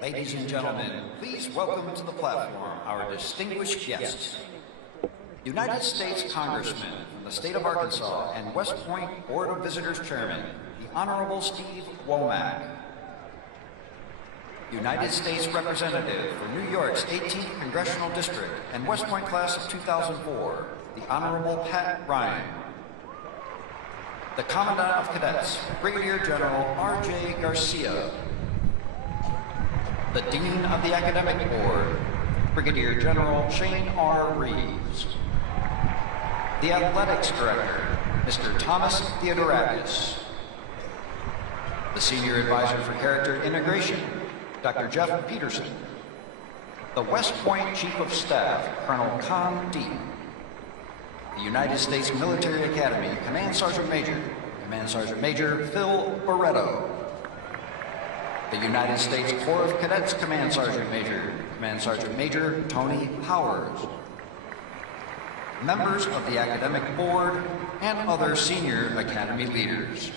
Ladies and gentlemen, please welcome to the platform our distinguished guests. United States Congressman from the state of Arkansas and West Point Board of Visitors Chairman, the Honorable Steve Womack. United States Representative for New York's 18th Congressional District and West Point Class of 2004, the Honorable Pat Ryan. The Commandant of Cadets, Brigadier General R.J. Garcia. The Dean of the Academic Board, Brigadier General Shane R. Reeves. The Athletics Director, Mr. Thomas Theodorakis. The Senior Advisor for Character Integration, Dr. Jeff Peterson. The West Point Chief of Staff, Colonel Con Deep. The United States Military Academy Command Sergeant Major Phil Barretto. The United States Corps of Cadets Command Sergeant Major Tony Powers. Members of the Academic Board and other senior Academy leaders.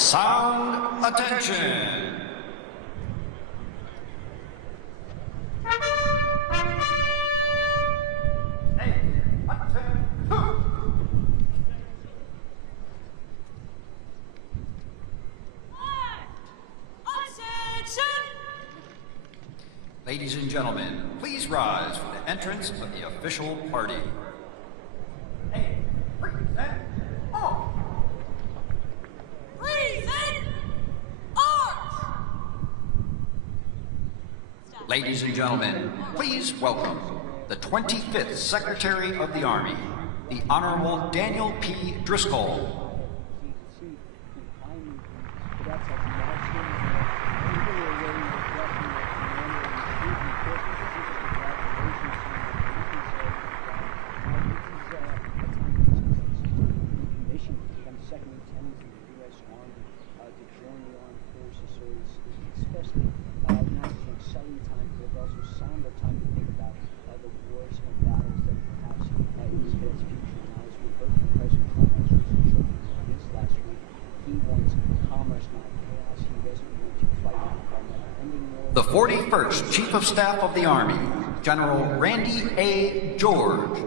Sound attention. Ladies and gentlemen, please rise for the entrance of the official party. Hey, present on. Present arms. Ladies and gentlemen, please welcome the 25th Secretary of the Army, the Honorable Daniel P. Driscoll. The 41st Chief of Staff of the Army, General Randy A. George.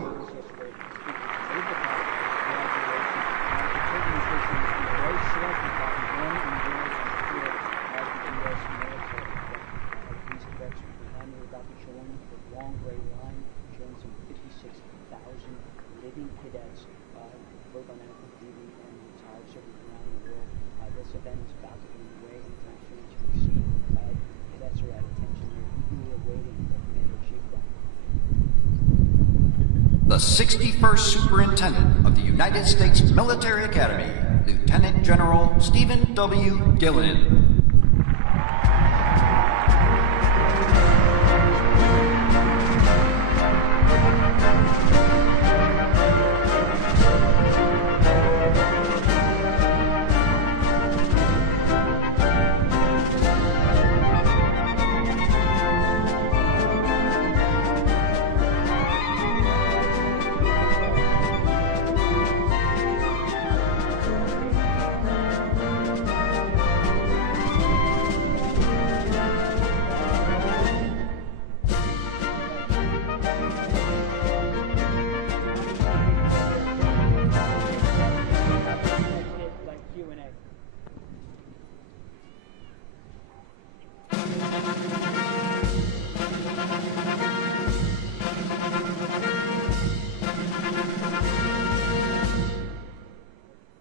The 61st Superintendent of the United States Military Academy, Lieutenant General Stephen W. Gillen.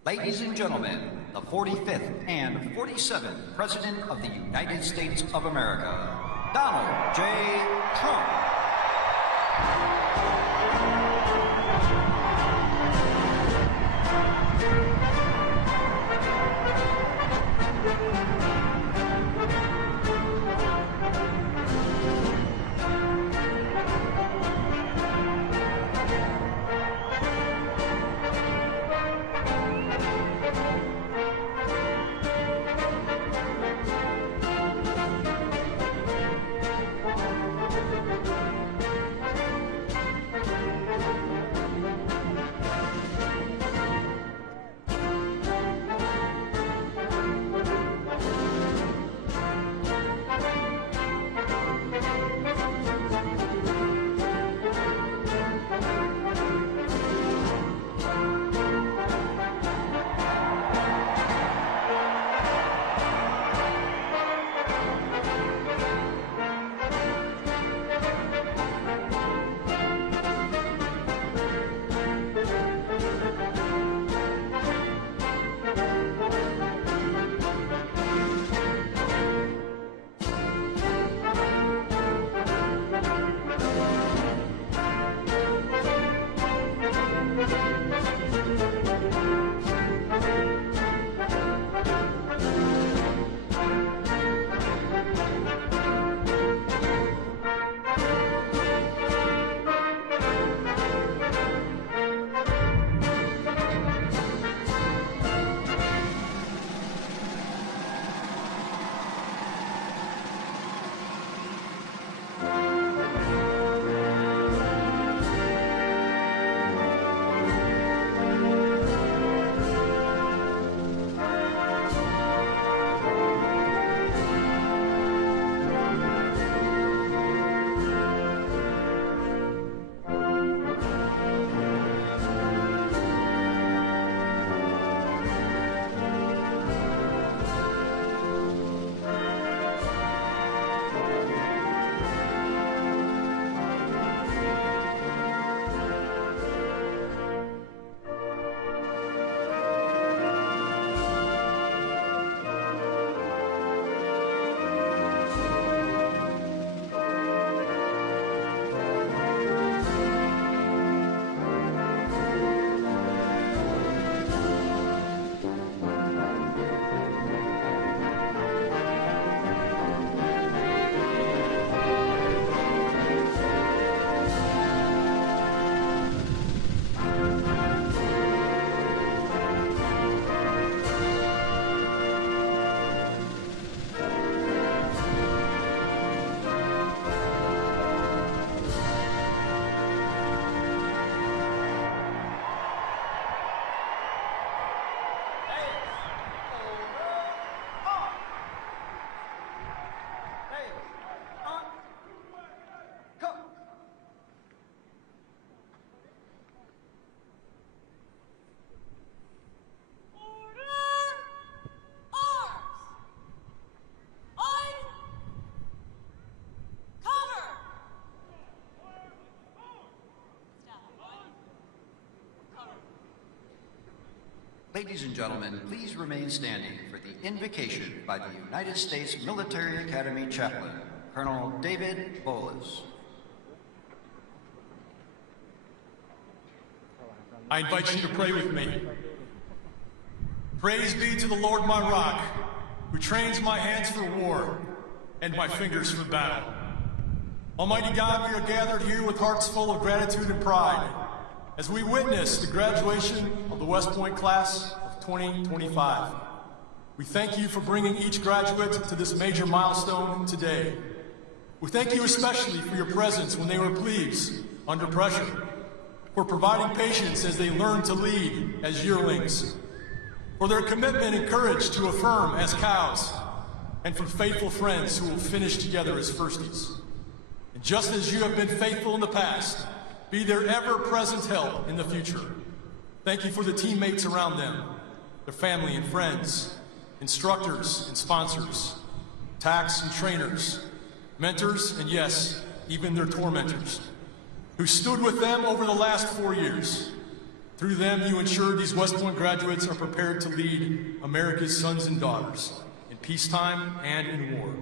Ladies and gentlemen, the 45th and 47th President of the United States of America, Donald J. Trump. Ladies and gentlemen, please remain standing for the invocation by the United States Military Academy Chaplain, Colonel David Bolas. I invite you to pray with me. Praise be to the Lord my rock, who trains my hands for war and my fingers for battle. Almighty God, we are gathered here with hearts full of gratitude and pride as we witness the graduation of the West Point class of 2025. We thank you for bringing each graduate to this major milestone today. We thank you especially for your presence when they were plebes, under pressure, for providing patience as they learn to lead as yearlings, for their commitment and courage to affirm as cows, and for faithful friends who will finish together as firsties. And just as you have been faithful in the past, be their ever-present help in the future. Thank you for the teammates around them, their family and friends, instructors and sponsors, tax and trainers, mentors, and yes, even their tormentors, who stood with them over the last 4 years. Through them, you ensure these West Point graduates are prepared to lead America's sons and daughters in peacetime and in war.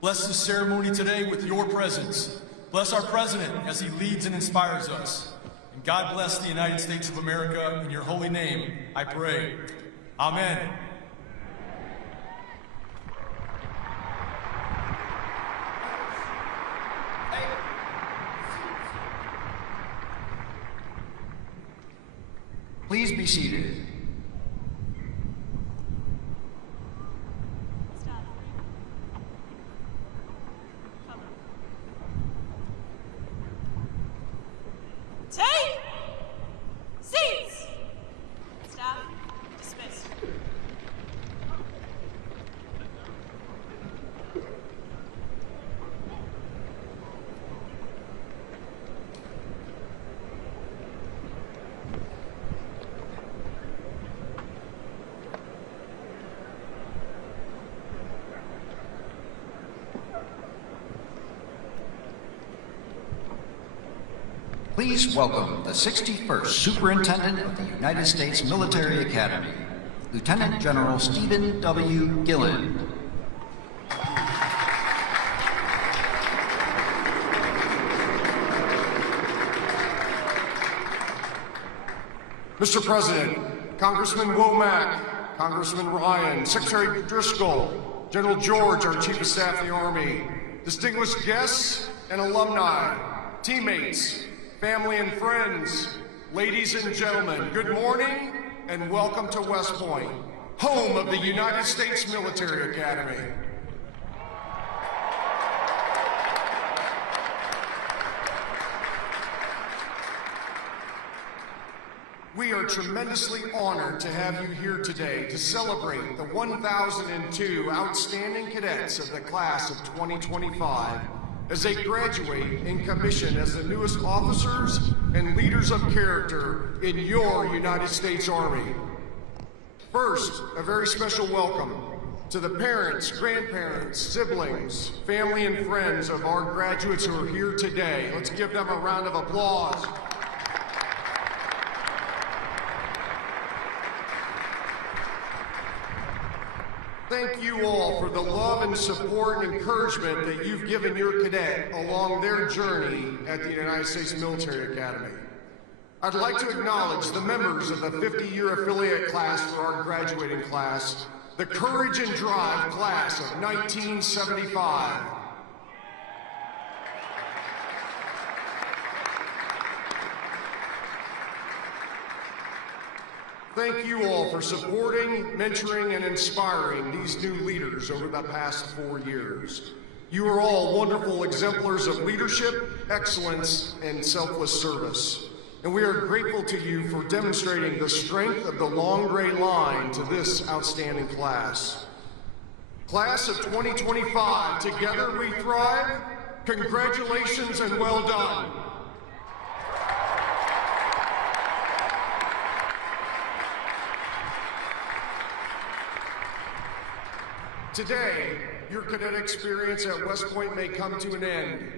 Bless this ceremony today with your presence. Bless our president as he leads and inspires us. And God bless the United States of America. In your holy name, I pray. Amen. Please be seated. Take seats. Staff dismissed. Please welcome the 61st Superintendent of the United States Military Academy, Lieutenant General Stephen W. Gillen. Mr. President, Congressman Womack, Congressman Ryan, Secretary Driscoll, General George, our Chief of Staff of the Army, distinguished guests and alumni, teammates, family and friends, ladies and gentlemen, good morning and welcome to West Point, home of the United States Military Academy. We are tremendously honored to have you here today to celebrate the 1,002 outstanding cadets of the class of 2025 as they graduate and commission as the newest officers and leaders of character in your United States Army. First, a very special welcome to the parents, grandparents, siblings, family, and friends of our graduates who are here today. Let's give them a round of applause. Thank you all for the love and support and encouragement that you've given your cadet along their journey at the United States Military Academy. I'd like to acknowledge the members of the 50-year affiliate class for our graduating class, the Courage and Drive class of 1975. Thank you all for supporting, mentoring, and inspiring these new leaders over the past 4 years. You are all wonderful exemplars of leadership, excellence, and selfless service. And we are grateful to you for demonstrating the strength of the long gray line to this outstanding class. Class of 2025, together we thrive. Congratulations and well done. Today, your cadet experience at West Point may come to an end,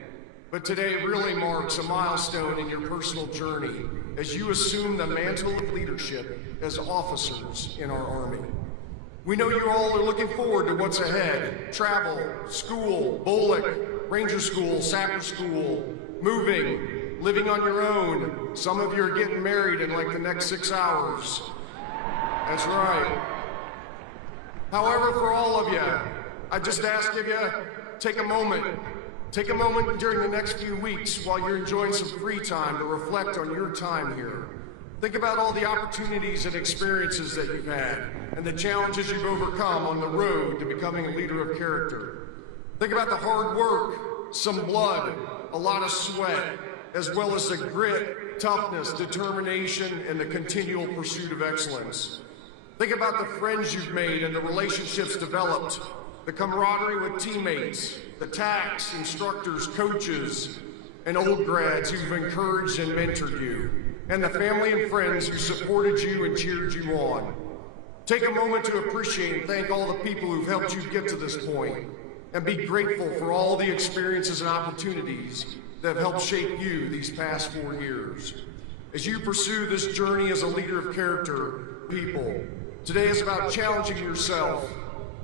but today really marks a milestone in your personal journey. as you assume the mantle of leadership as officers in our Army. We know you all are looking forward to what's ahead. Travel, school, BOLIC, Ranger School, Sapper School, moving, living on your own. Some of you are getting married in like the next 6 hours. That's right. However, for all of you, I just ask of you, take a moment. Take a moment during the next few weeks while you're enjoying some free time to reflect on your time here. Think about all the opportunities and experiences that you've had and the challenges you've overcome on the road to becoming a leader of character. Think about the hard work, some blood, a lot of sweat, as well as the grit, toughness, determination, and the continual pursuit of excellence. Think about the friends you've made and the relationships developed, the camaraderie with teammates, the TACs, instructors, coaches, and old grads who've encouraged and mentored you, and the family and friends who supported you and cheered you on. Take a moment to appreciate and thank all the people who've helped you get to this point, and be grateful for all the experiences and opportunities that have helped shape you these past 4 years. As you pursue this journey as a leader of character, people, today is about challenging yourself,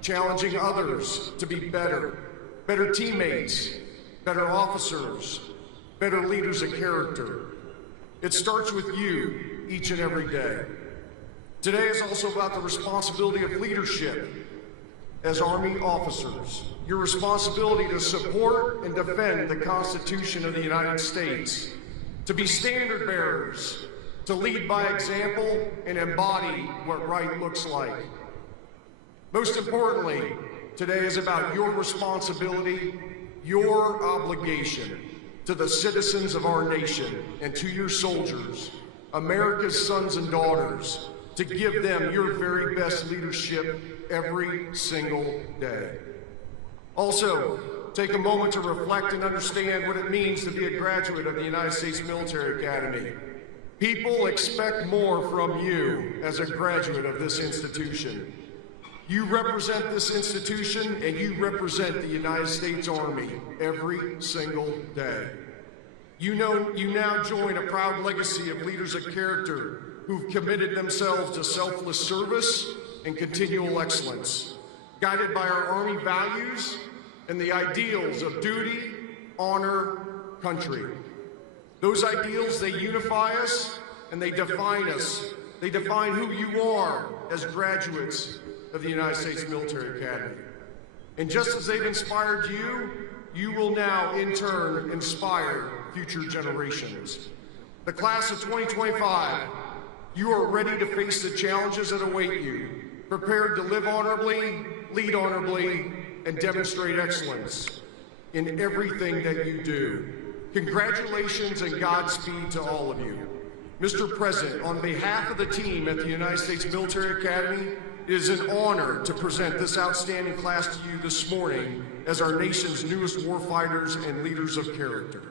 challenging others to be better, better teammates, better officers, better leaders of character. It starts with you each and every day. Today is also about the responsibility of leadership as Army officers. Your responsibility to support and defend the Constitution of the United States, to be standard bearers, to lead by example and embody what right looks like. Most importantly, today is about your responsibility, your obligation to the citizens of our nation and to your soldiers, America's sons and daughters, to give them your very best leadership every single day. Also, take a moment to reflect and understand what it means to be a graduate of the United States Military Academy. People expect more from you as a graduate of this institution. You represent this institution and you represent the United States Army every single day. You now join a proud legacy of leaders of character who've committed themselves to selfless service and continual excellence, guided by our Army values and the ideals of duty, honor, country. Those ideals, they unify us and they define us. They define who you are as graduates of the United States Military Academy. And just as they've inspired you, you will now in turn inspire future generations. The class of 2025, you are ready to face the challenges that await you, prepared to live honorably, lead honorably, and demonstrate excellence in everything that you do. Congratulations and Godspeed to all of you. Mr. President, on behalf of the team at the United States Military Academy, it is an honor to present this outstanding class to you this morning as our nation's newest warfighters and leaders of character.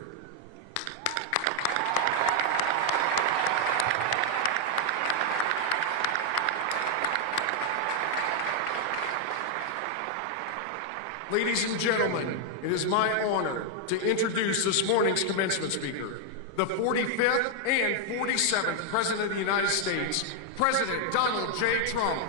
Ladies and gentlemen, it is my honor to introduce this morning's commencement speaker, the 45th and 47th President of the United States, President Donald J. Trump.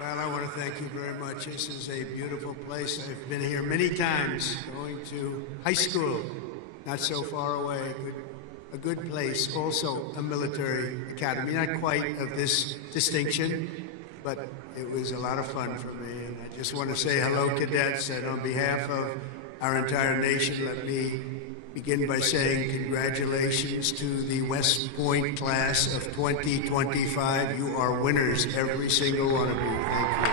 Well, I want to thank you very much. This is a beautiful place. I've been here many times, going to high school, not so far away. A good place, also a military academy, not quite of this distinction, but it was a lot of fun for me. And I just want to say hello, cadets, and on behalf of our entire nation, let me begin by saying congratulations to the West Point class of 2025. You are winners, every single one of you. Thank you.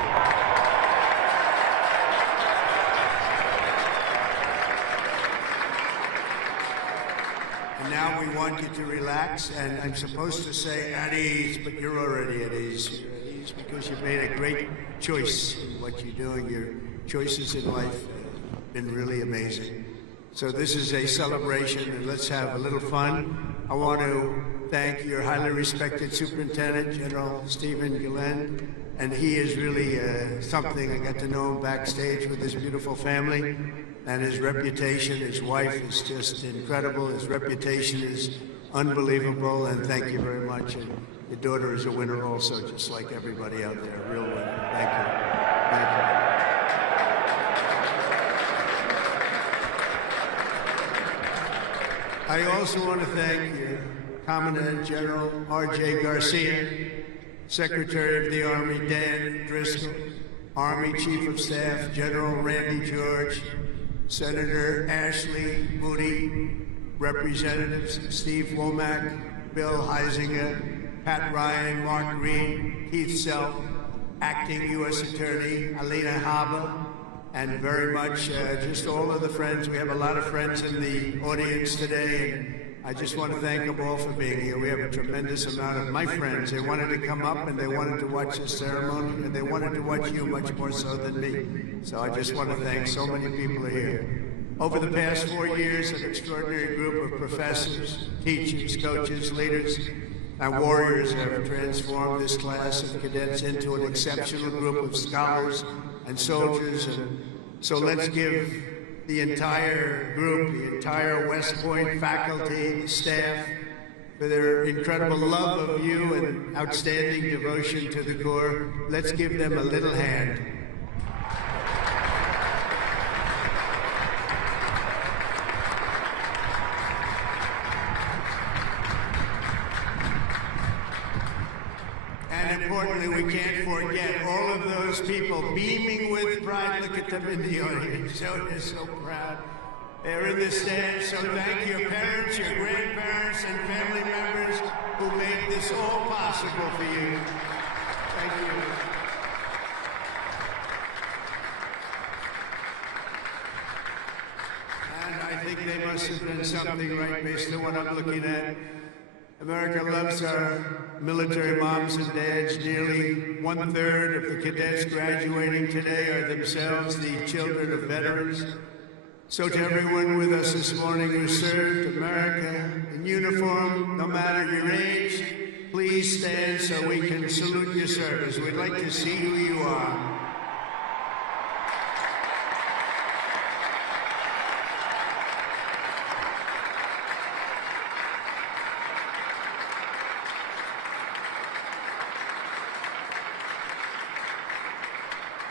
And now we want you to relax, and I'm supposed to say at ease, but you're already at ease. You're at ease because you've made a great choice in what you're doing. You're choices in life have been really amazing. So this is a celebration, and let's have a little fun. I want to thank your highly respected Superintendent, General Stephen Gillen, and he is really something. I got to know him backstage with his beautiful family, and his reputation, his wife is just incredible. His reputation is unbelievable, and thank you very much. And your daughter is a winner also, just like everybody out there, a real winner. Thank you. Thank you. I also want to thank your Commandant General R.J. Garcia, Secretary of the Army Dan Driscoll, Army Chief of Staff General Randy George, Senator Ashley Moody, Representatives Steve Womack, Bill Heisinger, Pat Ryan, Mark Green, Keith Self, Acting U.S. Attorney Alina Haba, and very much just all of the friends. We have a lot of friends in the audience today, and I just want to thank them all for being here. We have a tremendous amount of my friends. They wanted to come up and they wanted to watch the ceremony, and they wanted to watch you much more so than me. So I just want to thank so many people here. Over the past 4 years, an extraordinary group of professors, teachers, coaches, leaders, and warriors have transformed this class of cadets into an exceptional group of scholars and soldiers. And so let's give the entire group, the entire West Point faculty, staff, for their incredible love of you and outstanding devotion to the Corps. Let's give them a little hand. And importantly, we can't forget all of those people beaming with pride. Look at them in the audience. They're so proud. They're in the stands. So thank your parents, your grandparents, and family members who made this all possible for you. Thank you. And I think they must have done something right based on what I'm looking at. America loves our military moms and dads. Nearly 1/3 of the cadets graduating today are themselves the children of veterans. So to everyone with us this morning who served America in uniform, no matter your age, please stand so we can salute your service. We'd like to see who you are.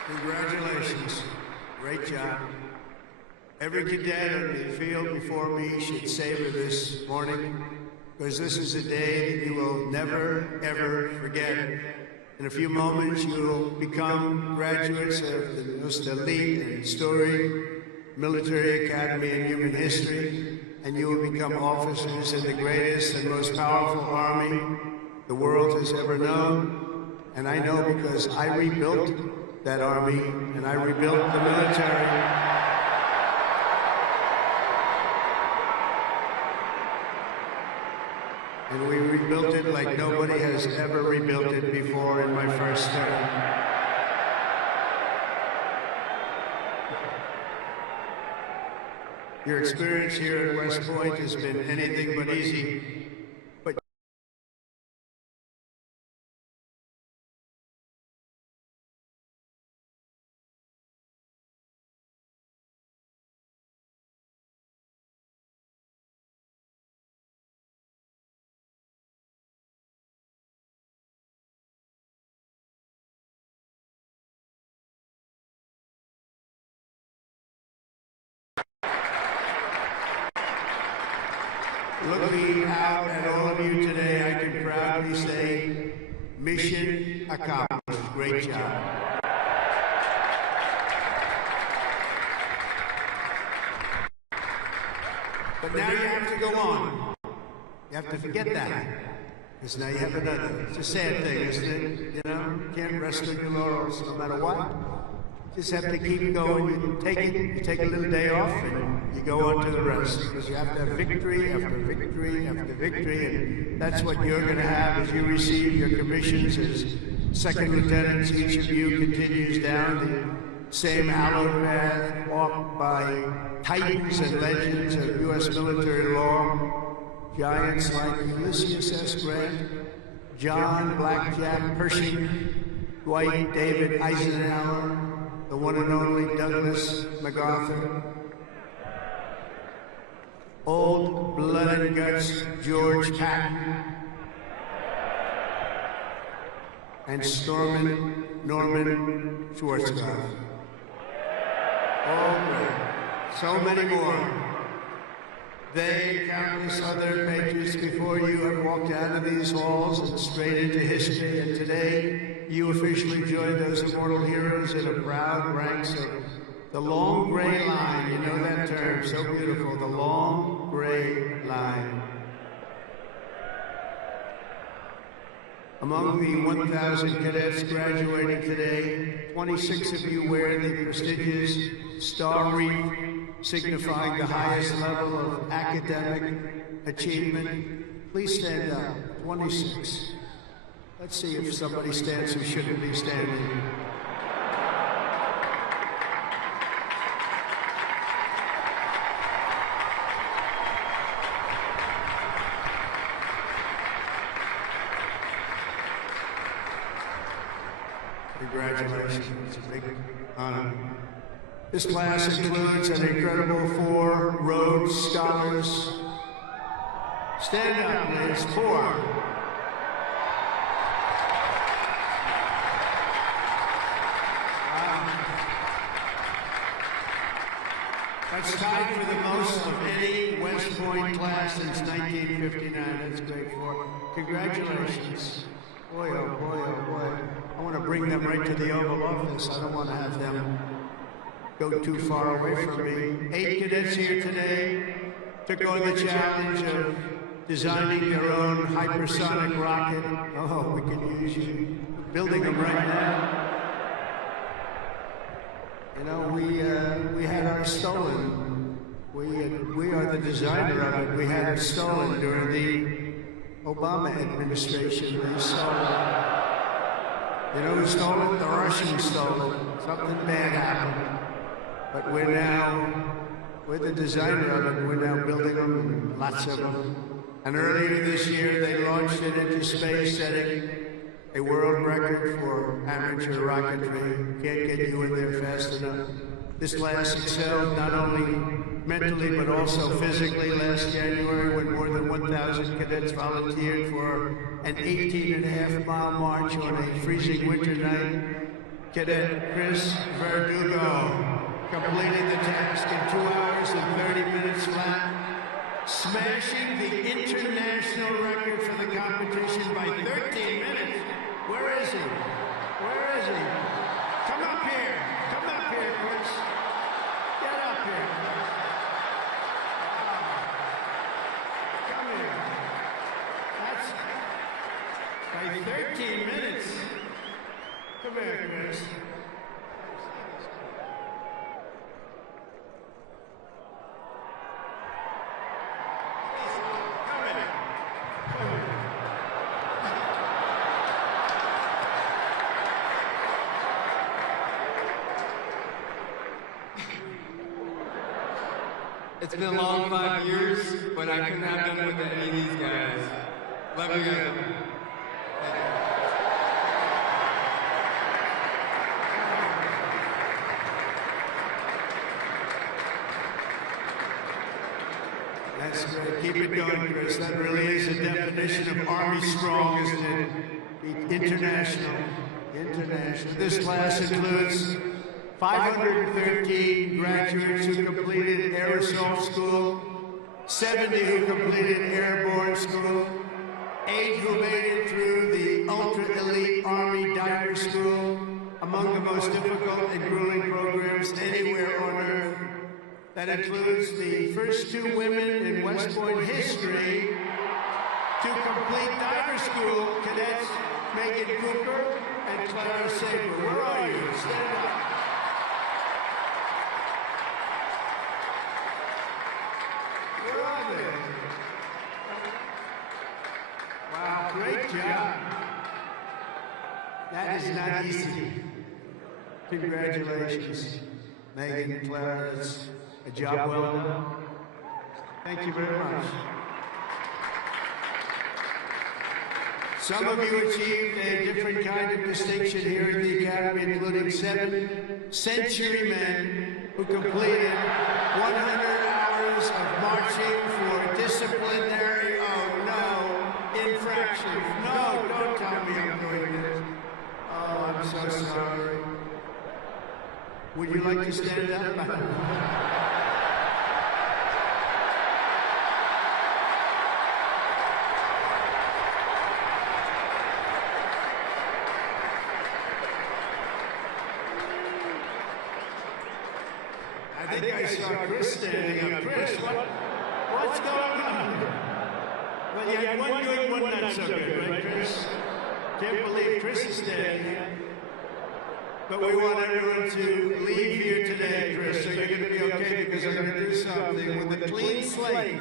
Congratulations. Great job. Every cadet on the field before me should savor this morning, because this is a day that you will never, ever forget. In a few moments, you will become graduates of the most elite and storied military academy in human history, and you will become officers in the greatest and most powerful army the world has ever known. And I know because I rebuilt that army, and I rebuilt the military. And we rebuilt it like nobody has ever rebuilt it before in my first term. Your experience here at West Point has been anything but easy. Looking out at all of you today, I can proudly say, mission accomplished. Great job. But now you have to go on. You have to forget that. Because now you have another. It's a sad thing, isn't it? You know, you can't rest on your laurels no matter what. Just have to keep going. You take it, you take a little day off, and you go on to the rest. Because you have to have victory after victory after victory, and that's what you're going to have as you receive your commissions as second lieutenants. Each of you continues down same hallowed path walked by titans and legends of U.S. military law, giants like Ulysses S. Grant, John Blackjack Pershing, Dwight David Eisenhower, the one and only Douglas MacArthur, old blood and guts George Patton, and Norman Schwarzkopf. Oh, great. So many more. They, countless other pages before you, have walked out of these halls and straight into history, and today you officially join those immortal heroes in a proud ranks of the long gray line. You know that term, so beautiful, the long gray line. Among the 1,000 cadets graduating today, 26 of you wear the prestigious Star Wreath, signifying the highest level of academic achievement. Please stand up, 26. Let's see if somebody stands who shouldn't be standing. Congratulations, it's a big honor. This class includes an incredible 4 Rhodes Scholars. Stand up, please. 4. That's tied for the most of any West Point class since 1959. That's great. 4. Congratulations. Boy, oh boy, oh boy. I want to bring them right to the Oval Office. I don't want to have them go too far away from me. 8 cadets here today took on the challenge of designing their own hypersonic rocket. Oh, we can use you. Building them right now. You know, we had ours stolen. We are the designer of it. We had it stolen during the Obama administration. They stole it. You know who stole it? The Russians stole it. Something bad happened. But we're the designer of it. We're now building them, and lots of them. And earlier this year, they launched it into space, setting a world record for amateur rocketry. Can't get you in there fast enough. This class excelled not only mentally, but also physically last January when more than 1,000 cadets volunteered for an 18.5-mile march on a freezing winter night. Cadet Chris Verdugo completed the task in 2 hours and 30 minutes flat, smashing the international record for the competition by 13 minutes. Where is he? Where is he? Come up here. Come up here, Chris. Get up here. Come here. That's by 13 minutes. Come here, Chris. It's been a long 5 years, but I couldn't have done it with any of these guys. Love you guys. That's great. Keep it going, Chris. That really is a definition of Army strong, isn't it? International. International. This class includes 513 graduates who completed Air Assault School, 70 who completed Airborne School, 8 who made it through the ultra-elite Army Diver School, among the most difficult and grueling programs anywhere on Earth. That includes the first 2 women in West Point history to complete diver school, cadets Megan Cooper and Clara Saber. Where are you? Stand up. Where are they? Wow, great job. That is not easy. Congratulations, Megan and Clara. It's a job well done. Thank you very much. Some of you achieved a different kind of distinction here at the Academy, including 7 century men who completed 100 hours of marching for disciplinary, infraction. No, don't tell me I'm doing this. Oh, I'm so sorry. Would you like to stand up? I think I saw Chris standing up. Chris, what's going on? Well, you had one good, one not so good, right, Chris? Can't believe Chris is standing up. But we want everyone to leave here today, Chris, so you're going to be okay, because I'm going to do something with a clean slate.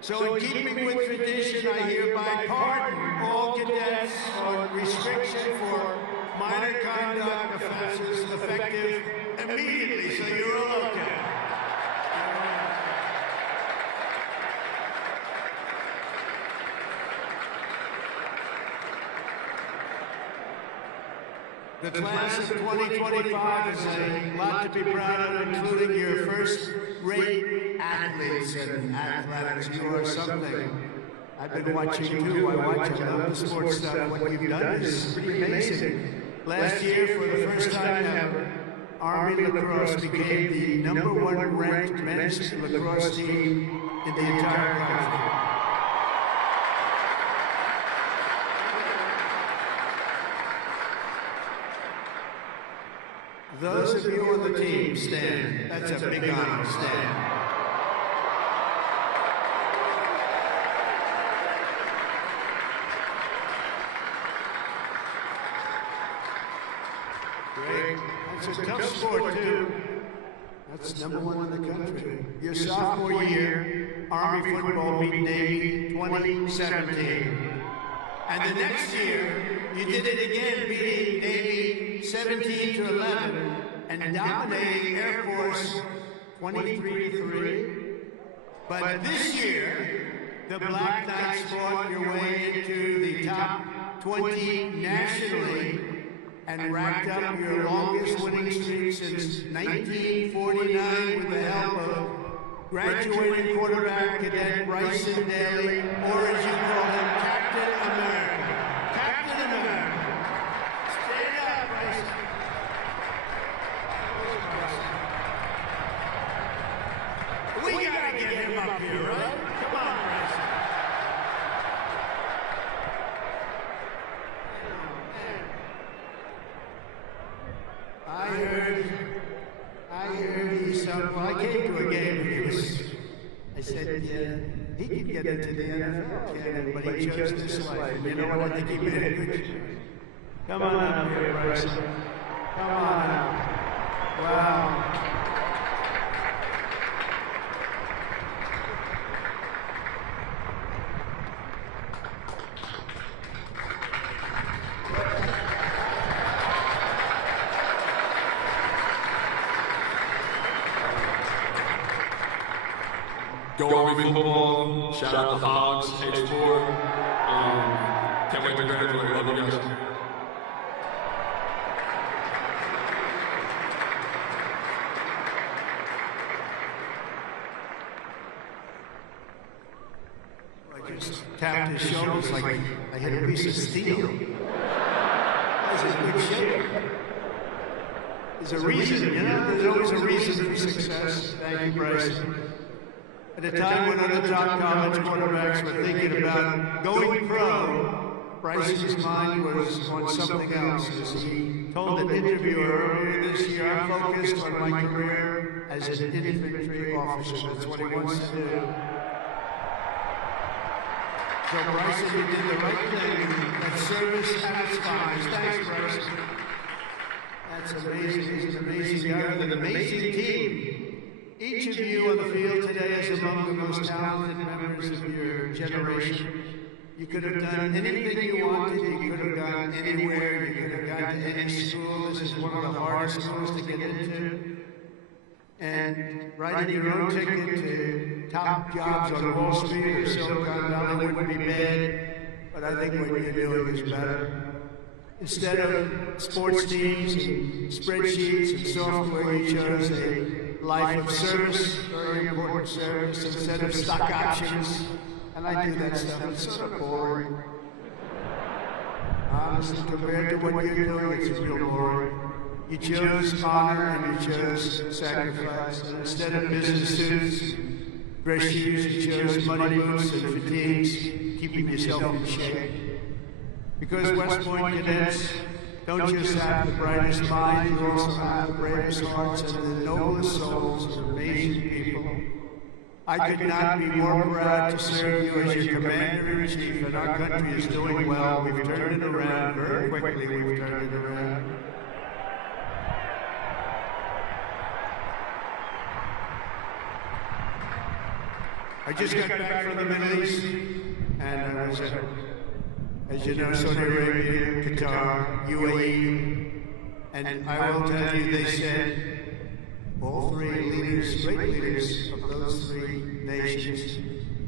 So in keeping with tradition, I hereby pardon all cadets on restriction for minor conduct offenses effective immediately, so you're all okay. The class of 2025 is a lot to be proud of, including your first-rate athletes and athletics. You are something. I've been watching too. I love the sports stuff. What you've done is pretty amazing. Last year, for the first time ever, Army lacrosse became the #1 ranked men's lacrosse team in the entire country. Those of you on the team, stand. That's a big honor. Stand. Great. It's a tough sport, too. That's #1 in the country. Your sophomore year, Army football beat Navy 2017. And the next year, you did it again, beating Navy 17-11 and dominating Air Force 23-3. But this year, the Black Knights fought your way into the top 20 nationally and racked up your longest winning streak since 1949 with the help of graduating quarterback cadet Bryson Daly, or as you call him, Captain America. Captain America. Stand up, Bryson. We gotta get him up here, right? Come on, Bryson. I heard he said, well, I came to a game and I said, yeah, he could get into the NFL, Canada, but he chose this life. And you know what? I think he made a good choice. Come on up here, Bryson. Come on up. Wow. Go Army football, shout out the Hogs, H4. Can't wait to graduate, love you guys. I just tapped his shoulders like I hit a piece of steel. This is good shape. There's a reason, you know? There's always a reason for success. Thank you, Bryson. At a time when other top college quarterbacks were thinking about going pro, Bryson's mind was on something else. As he told an interviewer earlier this year, I'm focused on my career as an infantry officer. That's what he wants to do. So Bryson, you did the right thing. That service satisfies. Thanks, Bryson. That's amazing. He's an amazing guy with an amazing team. Each of you on the field today is among the most talented members of your generation. You could have done anything you wanted. You could have gone anywhere. You could have gone to any school. This is one of the hardest schools to get into. And writing your own ticket to top jobs on Wall Street or Silicon Valley wouldn't be bad, but I think what you're doing is better. Instead of sports teams and spreadsheets and software, you chose a life of service, very important service, instead of stock options. And I do that stuff. It's sort of boring. Honestly, compared to what you're doing, it's real boring. You chose honor and you chose sacrifice. And instead of business suits, dress shoes, you chose muddy boots and fatigues, keeping yourself in shape. Because West Point cadets don't just have the brightest minds, you also have the bravest hearts and the noblest souls of amazing people. I could not be more proud to serve you as your commander-in-chief, and our country is doing well. We've turned it around very quickly. We've turned it around. I just got back from the Middle East, and I was at, as you know, Saudi Arabia, Qatar, UAE, and I will tell you, they said, all three leaders, great leaders of those three nations,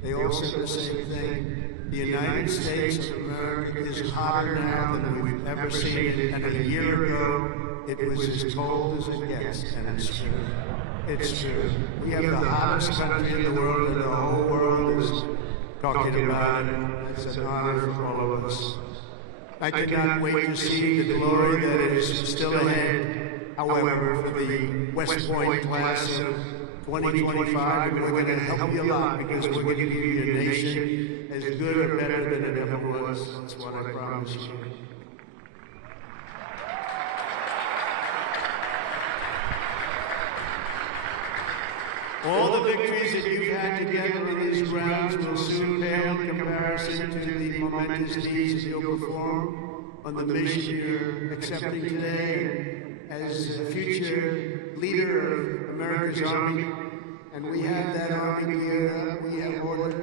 they all said the same thing. The United States of America is hotter now than we've ever seen it, and a year ago, it was as cold as it gets, and it's true. It's true. We have the hottest country in the world, and the whole world is talking about it. It's an honor for all of us. I cannot wait to see the glory that is still ahead. However, for the West Point class of 2025, we're going to help you a lot because we're going to give you a nation as good or better than it ever was. That's what I promise you. All the victories that you've had together in these grounds will soon pale in comparison to the momentous deeds that you'll perform on the mission you're accepting today as a future leader of America's Army. And we have that Army geared up. We have ordered,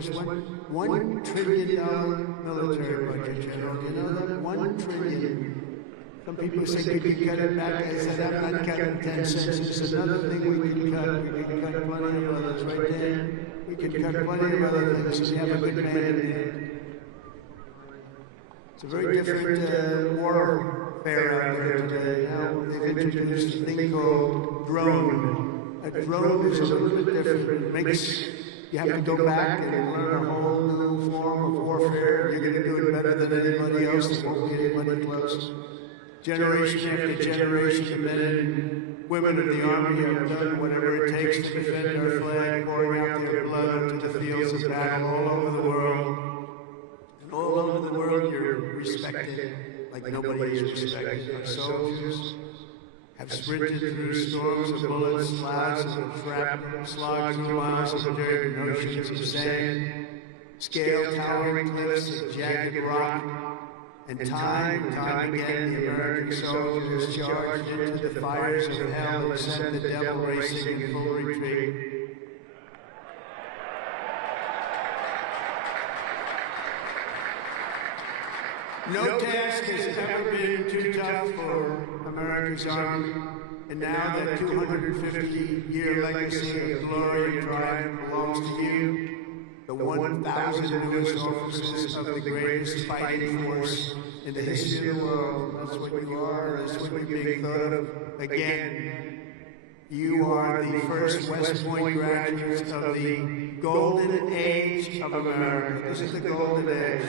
just $1 trillion military budget, General. You know that? $1 trillion. Some people say, could you cut it back? I said, I'm not cutting 10 cents. It's another thing we can cut. We can cut plenty of others, right, Dan? We can cut plenty of other things. We have a good man in there. It's a very different warfare out there today. Now they've introduced a thing called drone. A drone is a little bit different. It makes you have to go back and learn a whole new form of warfare. You're going to do it better than anybody else. There won't be anybody close. Generation after generation, the men and women of the Army have done whatever it takes to defend our flag, pouring out their blood into the fields of battle all over the world. And all over the world, you're respected like nobody is respected. Our soldiers have sprinted through storms of bullets, clouds of shrapnel, slogged through miles of dirt and oceans of sand, scaled towering cliffs of jagged rock. And time again, the American soldier has charged into the fires of hell and sent the devil racing in full retreat. No task has ever been too tough for America's Army, and now that 250-year legacy of glory and triumph belongs to you. The 1,000 newest officers of the greatest fighting force in the history of the world. That's what you are, that's what you're being thought of. Again, you are the first West Point graduates of the golden age of America. This is the golden age.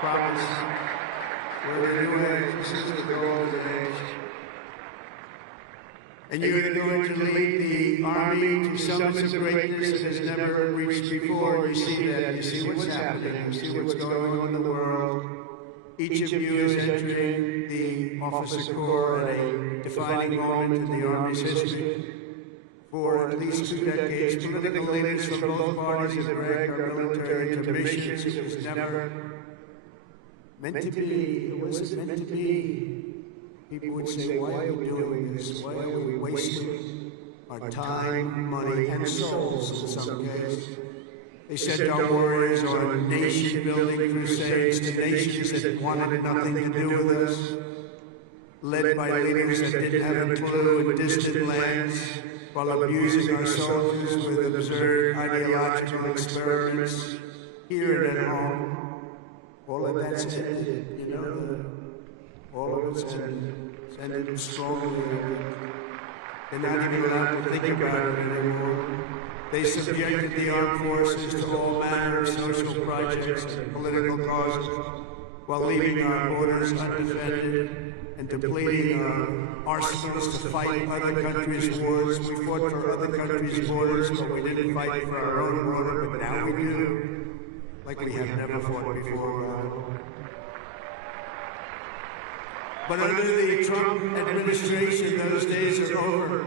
Promise. We're the new age. This is the golden age. And you're going to lead the Army to summits of greatness that has never reached before. You see that. You see what's happening. You see what's going on in the world. Each of you is entering the officer corps at a defining moment in the Army's history. For at least 2 decades, political leaders from both parties have dragged our military into missions it was never meant to be. It wasn't meant to be. People would say, why are we doing this? Why are we wasting our time, money, and souls in some cases? They sent our warriors on nation-building crusades to nations that wanted nothing to do with us, led by leaders that didn't have a clue in distant lands, while abusing our soldiers with absurd ideological experiments here and at home. All of that's ended, you know. All of it's ended strongly. They're not even allowed to think about it anymore. They subjected the armed forces to all manner of social projects and political causes, while leaving our borders undefended and depleting our arsenals to fight other countries' wars. We fought for other countries' borders, but we didn't fight for our own border, but now we do, like we have never fought before. But under the Trump administration, those days are over.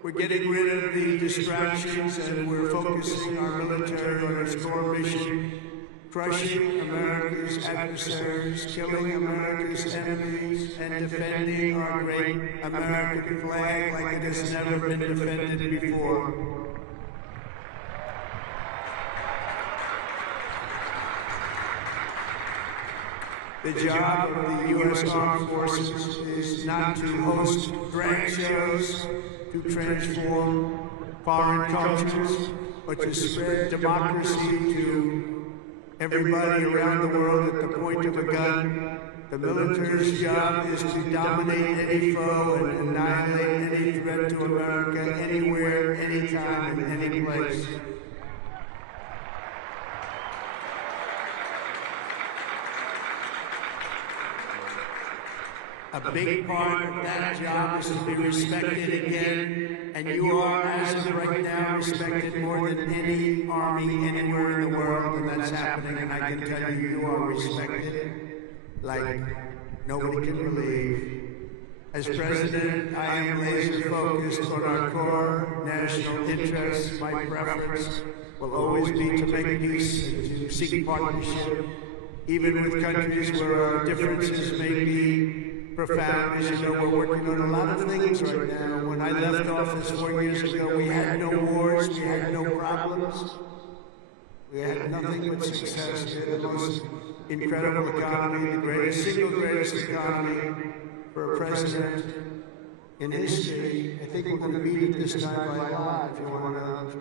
We're getting rid of the distractions and we're focusing our military on its core mission, crushing America's adversaries, killing America's enemies, and defending our great American flag like it has never been defended before. The job of the U.S. Armed Forces is not to host drag shows, to transform foreign cultures, but to spread democracy to everybody around the world at the point of a gun. The military's job is to dominate any foe and annihilate any threat to America anywhere, anytime, in any place. A big part of that job is to be respected again, and you are, as of right now, respected more than any army anywhere in the world, and that's happening, and I can tell you, you are respected like nobody can believe. As president, I am laser focused on our core national interests. My preference will always be to make peace and to seek partnership, even with countries where our differences may be profound. As you know, we're working on a lot of things right now. When I left office 4 years ago, we had no wars, we had no problems. We had nothing but success. We had the most incredible economy, the single greatest economy for a president in history. I think we're going to beat it this time by a lot, if you want to know.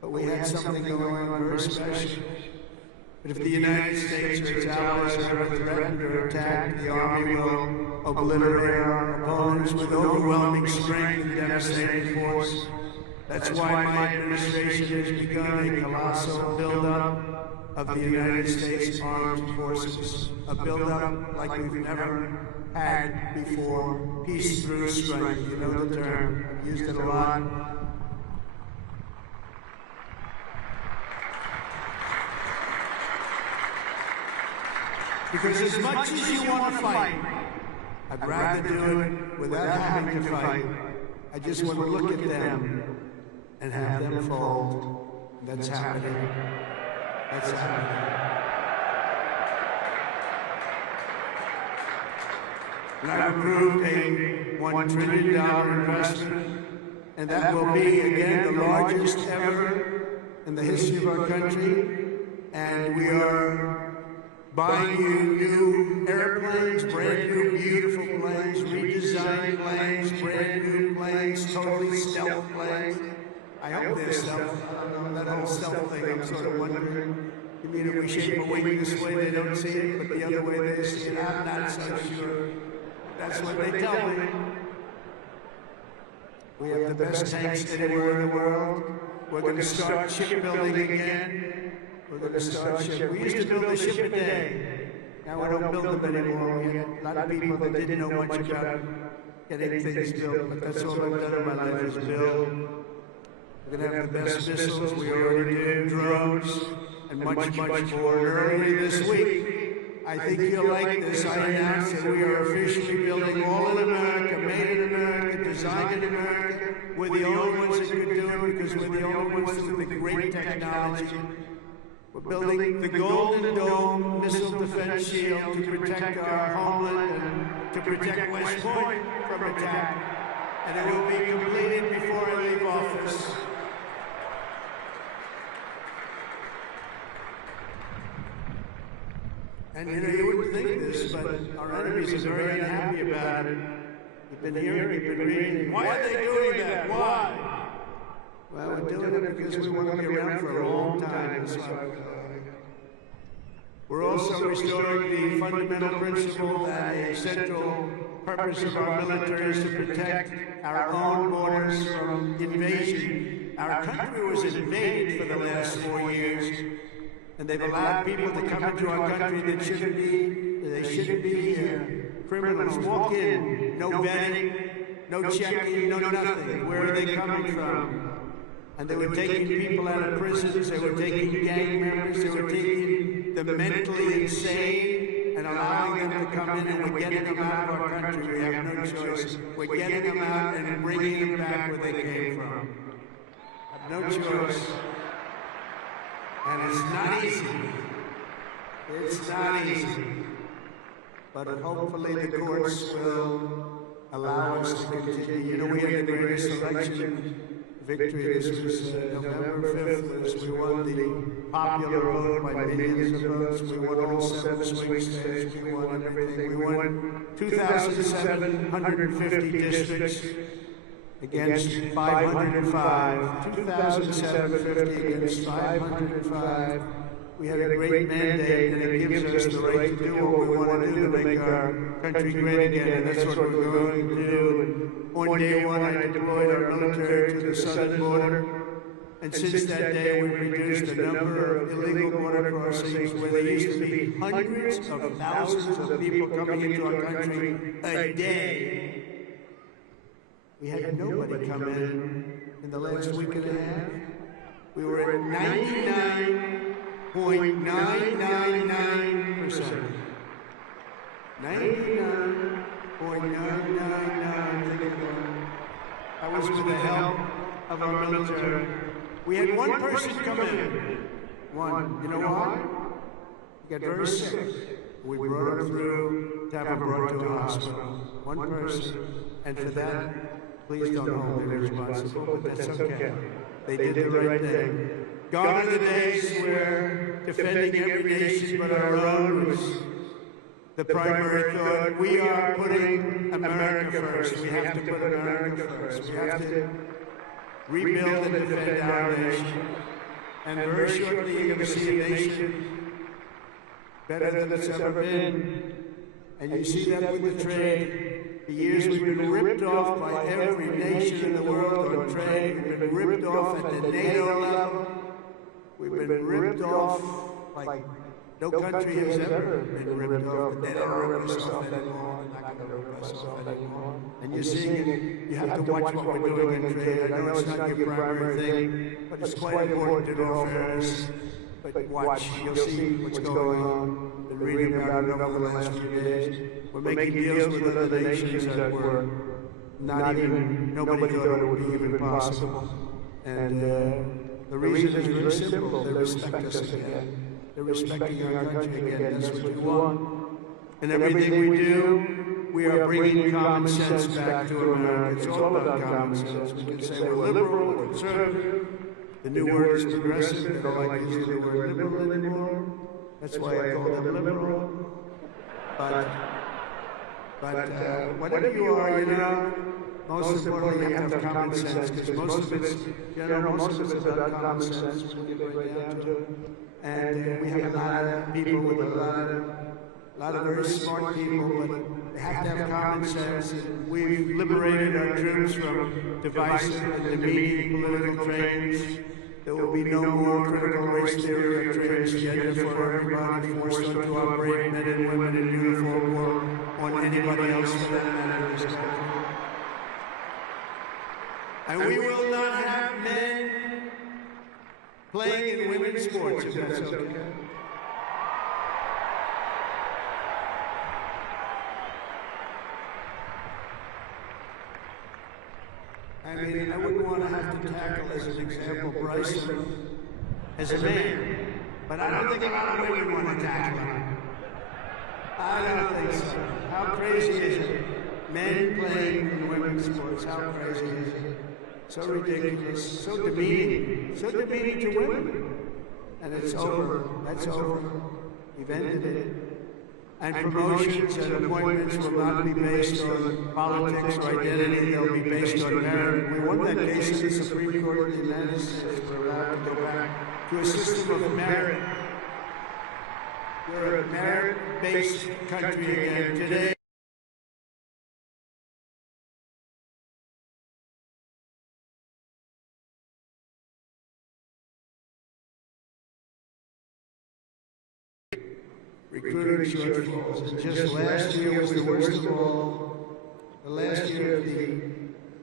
But we had something going on very special. But if the United States or its allies are ever threatened or attacked, the Army will obliterate our opponents with overwhelming strength and devastating force. That's why my administration has begun a colossal buildup of the United States Armed Forces. A buildup like we've never had before. Peace through strength. You know the term. I've used it a lot. Because as much as you want to fight, I'd rather do it without having to fight. I just want to look at them and have them fold. That's happening. That's happening. And I've approved a $1 trillion investment, and that will be, again, the largest ever in the history of our country. And we are buying you new airplanes, brand new beautiful planes, redesigned planes, brand new planes, totally stealth planes. I hope they're stealth. That whole stealth thing, I'm sort of wondering. You mean if we shape a wing this way, they don't see it, but the other way they see it? I'm not so sure. That's what they tell me. We have the best tanks anywhere in the world. We're going to start shipbuilding again. We're going to start ship. We used to build a ship a day. Now we don't build them anymore. We had a lot of people that didn't know much about getting things built, but that's all I've done in my life is build. We're going to have the best missiles. We already do drones and much more. And early this week, I think you'll like this. I announced that we are officially building all in America, made in America, designed in America. We're the only ones that could do it because we're the only ones with the great technology. We're building the Golden Dome missile defense shield to protect our homeland and to protect West Point from attack. And it will be completed before I leave office. And you wouldn't think this, but our enemies are very unhappy about it. You've been hearing, you've been reading. Why are they doing that? Why? Well, we're doing it because we want to be around for a long time. We're also restoring the fundamental principle that a central purpose of our military is to protect our own borders from invasion. Our country was invaded for the last 4 years, and they've allowed people to come into our country that shouldn't be here. Criminals walk in, no vetting, no checking, no nothing. Where are they coming from? And they were taking people out of prisons, they were taking gang members, they were taking the mentally insane and allowing them to come in, and we're getting them out of our country. We have no choice. We're getting them out and bringing them back where they came from. Have no choice. And it's not easy. It's not easy. But hopefully the courts will allow us to continue. You know, we had the greatest election victory. This was November 5th. We won the popular vote by millions of votes. We won all 7 swing states. We won everything. We won 2,750 districts against 505. 2,750 against 505. We had a great mandate, and it gives us the right to do what we want to do to make our country great again, and that's what we're going to do. And on day one, I deployed our military to the southern border, and since that day, we've reduced the number of illegal border crossings, where there used to be hundreds of thousands of people coming into our country a day. We had nobody come in the last week and a half. We were at 99.999%. 99.999. That was with the help of our military. We had one person come in. One. You know why? He got very sick. We brought him through to have him brought to a hospital. One person. And for that, please don't hold me responsible, but that's okay. They did the right thing. Gone are the days where defending every nation but our own was the primary thought. We are putting America first. We have to put America first. We have to rebuild and defend our nation. And very shortly you're going to see a nation better than it's ever been. And you see that with the trade. For years we've been ripped off by every nation in the world on trade. We've been ripped off at the NATO level. We've been ripped off like no country has ever been ripped off. They don't rip us off anymore. They're not going to rip us off anymore. And you're seeing it. You have to watch what we're doing in trade. I know it's not your primary thing, but it's quite important to all affairs. But watch, you'll see what's going on. Been reading about it over the last few days. We're making deals with other nations that were nobody thought it would be even possible. And the reason is very simple. They respect us again. They're respecting our country again. That's what we want. And everything we do, we are bringing common sense back to America. It's all about common sense. We can say we're liberal, we're conservative. The new word is progressive. They don't like using the word liberal anymore. That's why I call them liberal. But whatever you are, you know, most importantly, you have to have common sense, because most of it's about common sense when you get right down to it. And we have a lot of people with a lot of very smart people, but they have to have common sense. We've liberated our troops from divisive and demeaning political trains. There will be no more critical race theory or transgender for everybody forced onto our brave men and women in uniform or on anybody else for that matter in this country. And we will not have men playing in women's sports, if that's okay. I mean, I wouldn't want to have to tackle, as an example, Bryson as a man. But I don't think a lot of women want to tackle him. I don't think so. How crazy is it? Men playing in women's sports, how crazy is it? So ridiculous, so demeaning to women. And it's over. That's over. We've ended it. And promotions and appointments will not be based on politics or identity, they'll be based on merit. We won that case in the Supreme Court of the United States. We're allowed to go back to a system of merit. We're a merit-based country again today. Recruiting shortfalls. And just last year was the worst of all. The last year of the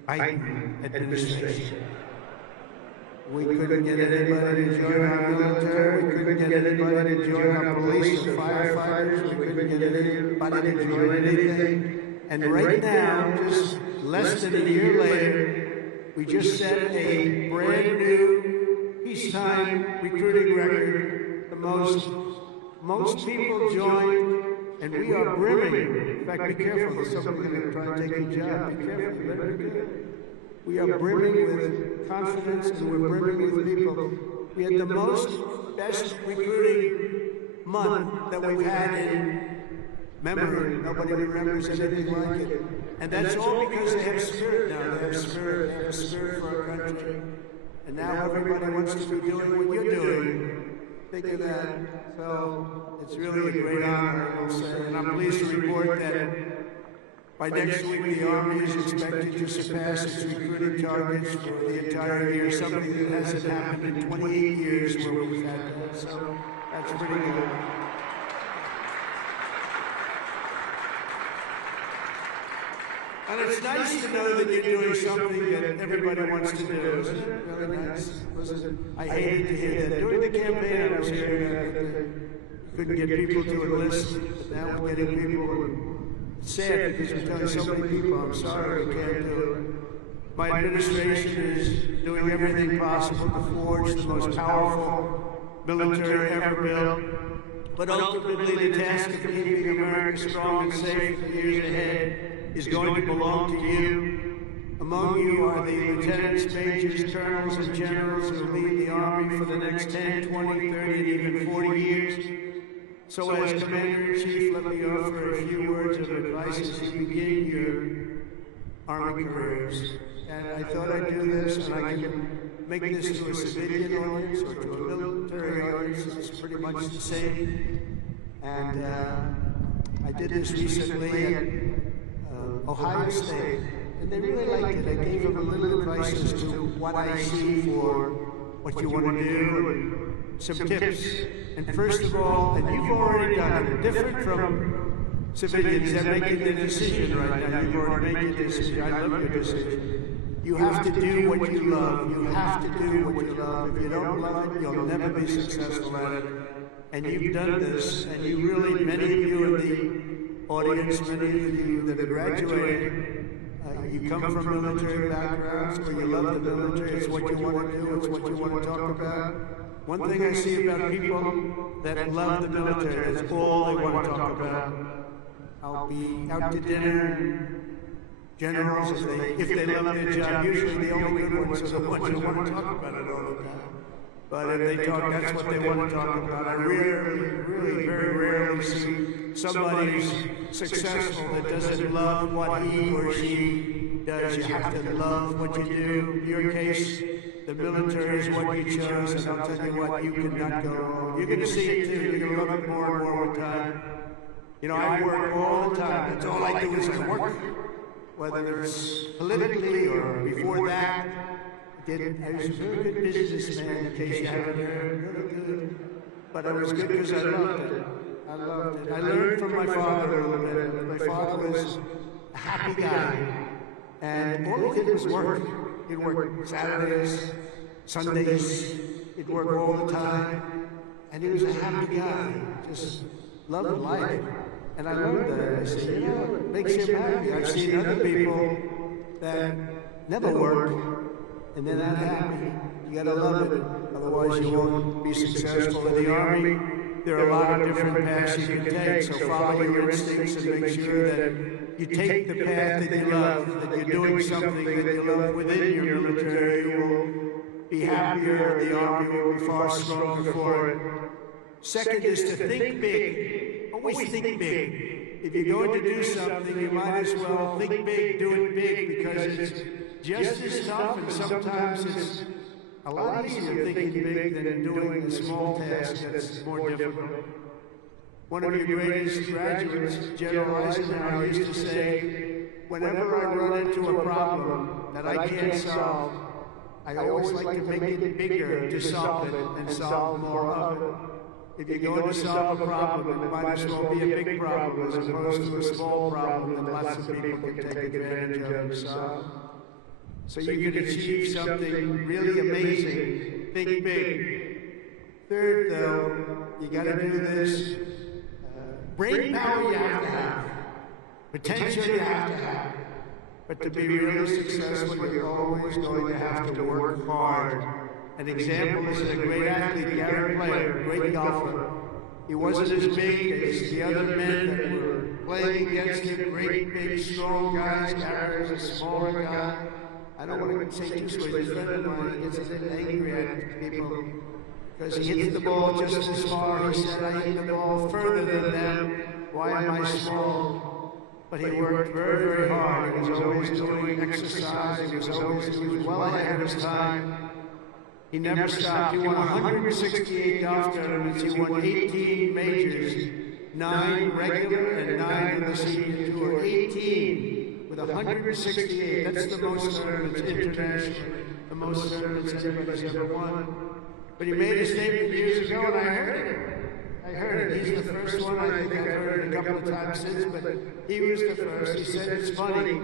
Biden administration. We couldn't get anybody to join our military. We couldn't get anybody to join our police or firefighters. We couldn't get anybody to join anything. And right now, just less than a year later, we just set a brand new peacetime recruiting record. The most people joined, and we are brimming. In fact, be careful. There's somebody going to try and take your job. Be careful. You better be good. We are brimming with confidence, and we're brimming with people. We had the best recruiting month that we've had in memory. Nobody remembers anything like it. And that's all because they have spirit now. They have spirit. They have spirit for our country. And now everybody wants to be doing what you're doing. Think of that. So it's really a great honor, I will say. And I'm pleased to report that by next week, the Army is expected to surpass its recruiting targets for the entire year, something that hasn't happened in 28 years where we've had that. So that's pretty good. And it's nice to know that you're doing something that everybody wants to do, isn't it? Really nice. I hated to hear that. During the campaign, I was hearing that they couldn't get people to enlist, but now we're getting people. It's sad because we're telling so many people, I'm sorry, we can't do it. My administration is doing everything possible to forge the most powerful military ever built. But ultimately, the task of keeping America strong and safe for the years ahead is going to belong to you. Among you are the lieutenants, majors, colonels, and generals who will lead the Army for the next 10, 20, 30, and even 40 years. So as Commander-in-Chief, let me offer a few words of advice as you begin your Army careers. And I thought I'd do this, and I can make this to a civilian audience or to a military audience. It's pretty much the same. And I did this recently at Ohio State, and they really liked it. I gave them a little advice as to what I see for what you want to do, and some tips. And first of all, and you've already done it, different from civilians that are making the decision right now. You've already made your decision. I love your decision. You have to do what you love. You have to do what you love. If you don't love it, you'll never be successful at it. And you've done this, and you really, many of you in the audience, many of you that have graduated, you come from military backgrounds, or you love the military, it's what you want to do, it's what you want to talk about. One thing I see about people that love the military, that's all they want to talk about. I'll be out to dinner, generals, if they love their job, usually the only good ones are the ones who want to talk about it all the time. But if they talk, that's what they want to talk about. I really, very rarely see somebody who's successful that doesn't love what he or she does. You have to love what you do. In your case, the military is what you chose, and I'll tell you what, you cannot go wrong. You're going to see it too. You're going to love it more and more with time. You know, I work all the time. That's all I do is I work. Whether it's politically or before that, I was a very good businessman, in case you haven't heard, really good. But I was good because I loved it. I loved it. I learned from my father a little bit. My father was a happy guy, and all he did was work. He'd work Saturdays, Sundays, he'd work all the time, and he was a happy guy, just loved life. And I learned that. I said, you know, it makes him happy. I've seen other people that never work, and they're not happy. You gotta love it, otherwise you won't be successful. In the Army, there are a lot of different paths you can take, so follow your instincts and make sure that you take the path that you love, that you're doing something that you love within your military. You will be happier, the Army will be far stronger for it. Second is to think big. always think big. If you're going to do something, you might as well think big, do it big, because it's just as tough, and sometimes it's a lot easier thinking big than doing a small task that's more difficult. One of your greatest graduates, General Eisenhower, used to say, whenever I run into a problem that I can't solve, I always like to make it bigger to solve it and solve more of it. If you're going to solve a problem, it might as well be a big problem as opposed to a small problem that lots of people can take advantage of and solve. So you can achieve something really amazing. Think big. Third, though, you got to do this. Brain power you have to have. Potential you have to have. But to be really successful, you're always going to have to work hard. An example is a great athlete, Gary Player, great golfer. He wasn't as big as the other men that were playing against him, great, big, strong guys. Gary was a smaller guy. I don't want to say too sweet. He's a friend of mine. He gets a bit angry at people because he hits the ball just as far. He said, I hit the ball further than them. Why am I small? But he worked very, very hard. He was always doing exercise. He was well ahead of his time. He never stopped. He won 168 golf tournaments. He won 18 majors, 9 regular and 9 in the senior tour. 18 with 168. That's the most tournaments internationally, the most tournaments anybody's ever won. But he made a statement years ago, and I heard it. He's the first one. I think I've heard it a couple of times since, but he was the first. He said, it's funny,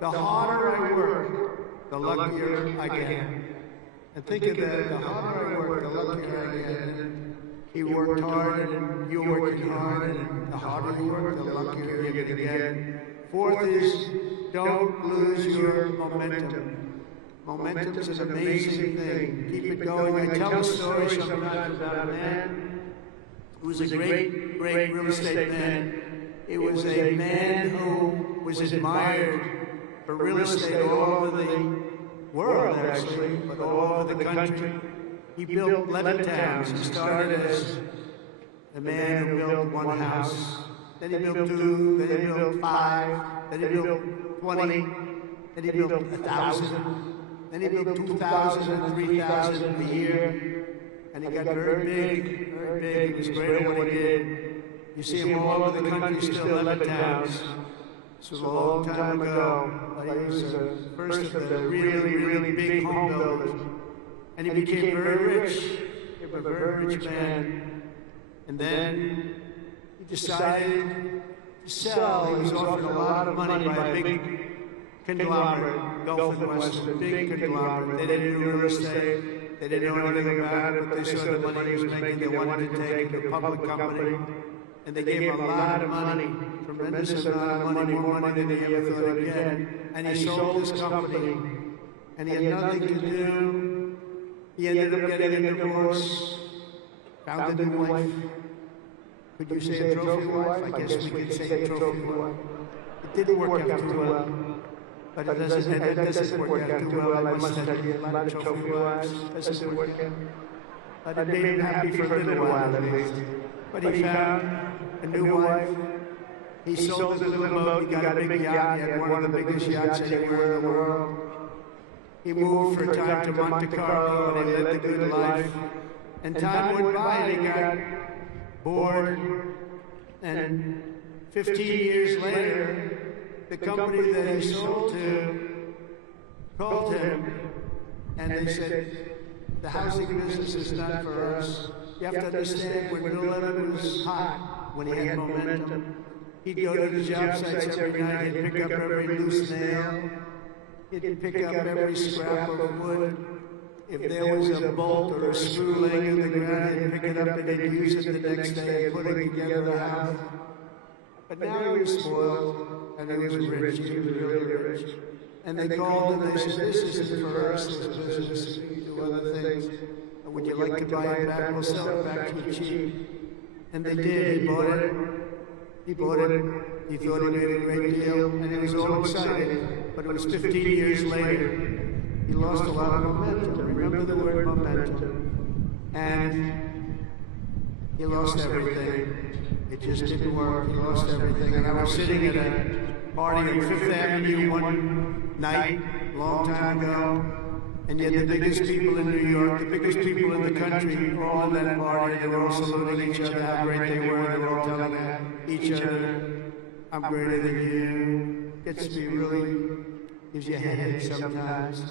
the harder I work, the luckier I get. And think of that, the harder I work, the luckier I get. And he worked hard, and you're working hard, and the harder you work, the luckier you're going to get. Fourth is, don't lose your momentum. Momentum is an amazing thing. Keep it going. I tell a story sometimes about a man who was a great, great real estate man. It was a man who was admired for real estate all over the world, actually, but all over the country. He built 11 towns. He started as a man who built one house, then he built 2, then he built 5, then he built 20, then he built 1,000, then he built 2,000 and 3,000 a year. And he got very big, very big. He was great at what he did. You see him all over the country, still 11 towns. This was a long time ago, but he was the first of the really, really big home builders. And he became very rich. He became a very rich man. And then he decided to sell. He was offered a lot of money by a big conglomerate, Gulf and West, a big conglomerate. They didn't do real estate. They didn't know anything about it, but they saw the money he was making. They wanted to take it to a public company. And they gave him a lot of money, tremendous amount of money, more money than he ever thought he'd get. And he sold his company. And he had nothing to do. He ended up getting a divorce, found a new wife. Could you say a trophy wife? I guess we could say a trophy wife. It didn't work out too well. But it doesn't work out too well. I must have a lot of trophy wives. It doesn't work out. But it made him happy for a little while at least. But he found a new wife. He sold his little boat. He got a big yacht. He had one of the biggest yachts anywhere in the world. He moved for a time to Monte Carlo, and he led the good life. And time went by, and he got bored. And 15 years later, the company that he sold to called him, and they said, the housing business is not for us. You have to understand, when Bill Leonard was hot, when he had momentum, he'd go to the job sites every night, he'd pick up every loose nail, he'd pick up every scrap of wood. If there was a bolt or a screw laying in the ground, he'd pick it up and he'd use it the next day, putting together the house. But now he was spoiled, and he was rich, he was really rich. And they called and they said, this isn't for us, this business, we do other things. Would you like to buy it back? We'll sell it back to you cheap. And they did, he bought it. He bought it, he thought he made a great deal, and he was all excited. But it was 15 years later, he lost a lot of momentum. Remember the word momentum. And he lost everything. It just didn't work. He lost everything. And I was sitting at a party on Fifth Avenue one night, a long time ago, and yet the biggest people in New York, the biggest people in the country, were all in that party. They were all saluting each other, how great they were. They were all telling each other, I'm greater than you. Gets me really, gives you a headache sometimes.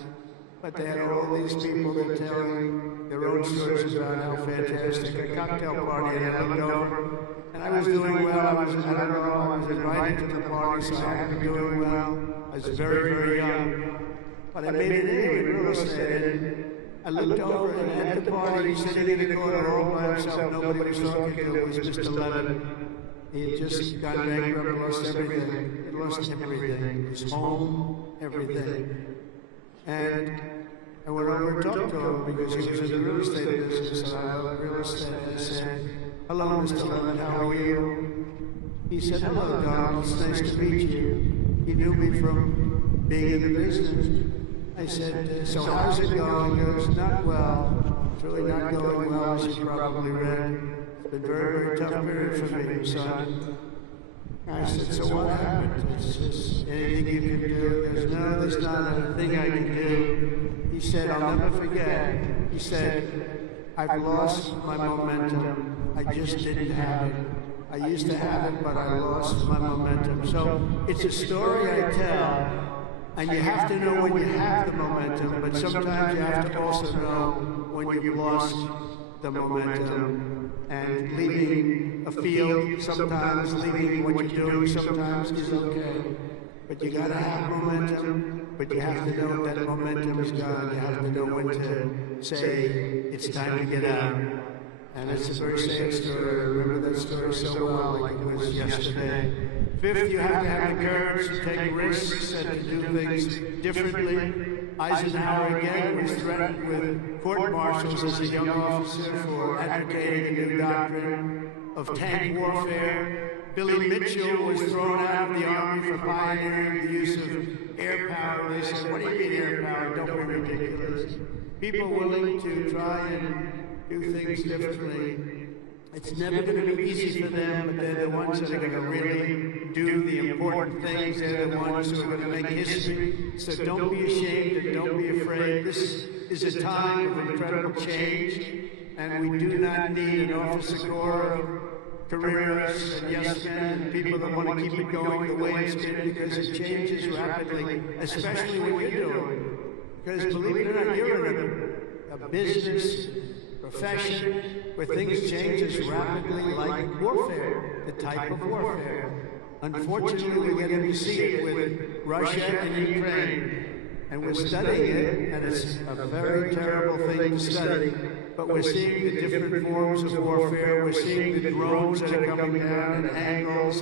But they had all these people that were telling their own stories about how fantastic a cocktail party. And I looked over, and I was doing well. I was invited to the party, so I had to be doing well. I was very, very young. But I made it anyway, real estate. And I looked over, and at the party, sitting in the corner all by himself, nobody was talking to him, was Mr. Levin. He had just gone bankrupt, lost everything. He lost everything. His home, everything. And I went over and talked to him because he was in the real estate business, and I love real estate. I said, hello, Mr. Levin, how are you? He said, hello, Donald, it's nice to meet you. He knew me from being in the business. I said, so how's it going? He goes, not well. It's really not going well, as you probably read. It's been very, very tough period for me, son. I said, so what happened? It's just anything you can do? He goes, no, there's not a thing I can do. He said, I'll never forget. He said, I've lost my momentum. I just didn't have it. I used to have it, but I lost my momentum. So it's a story I tell. And you have to know when you have the momentum, but sometimes you have to also know when you've lost the momentum. And leaving a field, sometimes leaving what you're doing, sometimes is okay. But you gotta have momentum, but you have to know that momentum is gone. You have to know when to say, it's time to get out. And it's a very sad story. I remember that story so well, like it was yesterday. Fifth, you have to have the courage to take risks and to do things differently. Eisenhower again was threatened with court-martials as a young officer for advocating a new doctrine of tank warfare. Billy Mitchell was thrown out of the Army for pioneering the use of air power. They said, what do you mean air power? Don't be ridiculous. People willing to try and do things differently. It's never going to be easy for them, but they're the ones that are going to really do the important things. They're the ones who are going to make history. So don't be ashamed and don't be afraid. This is a time of incredible change, and we do not need an officer corps of careerists and yes men and people that want to keep it going the way it's been, because it changes rapidly, especially what you're doing. Because believe it or not, you're in a business profession where things change as rapidly like warfare, the type of warfare. Unfortunately, we're getting to see it with Russia and Ukraine, and we're studying it, and it's a very terrible thing to study, but we're seeing the different forms of warfare. We're seeing the drones that are coming down at angles,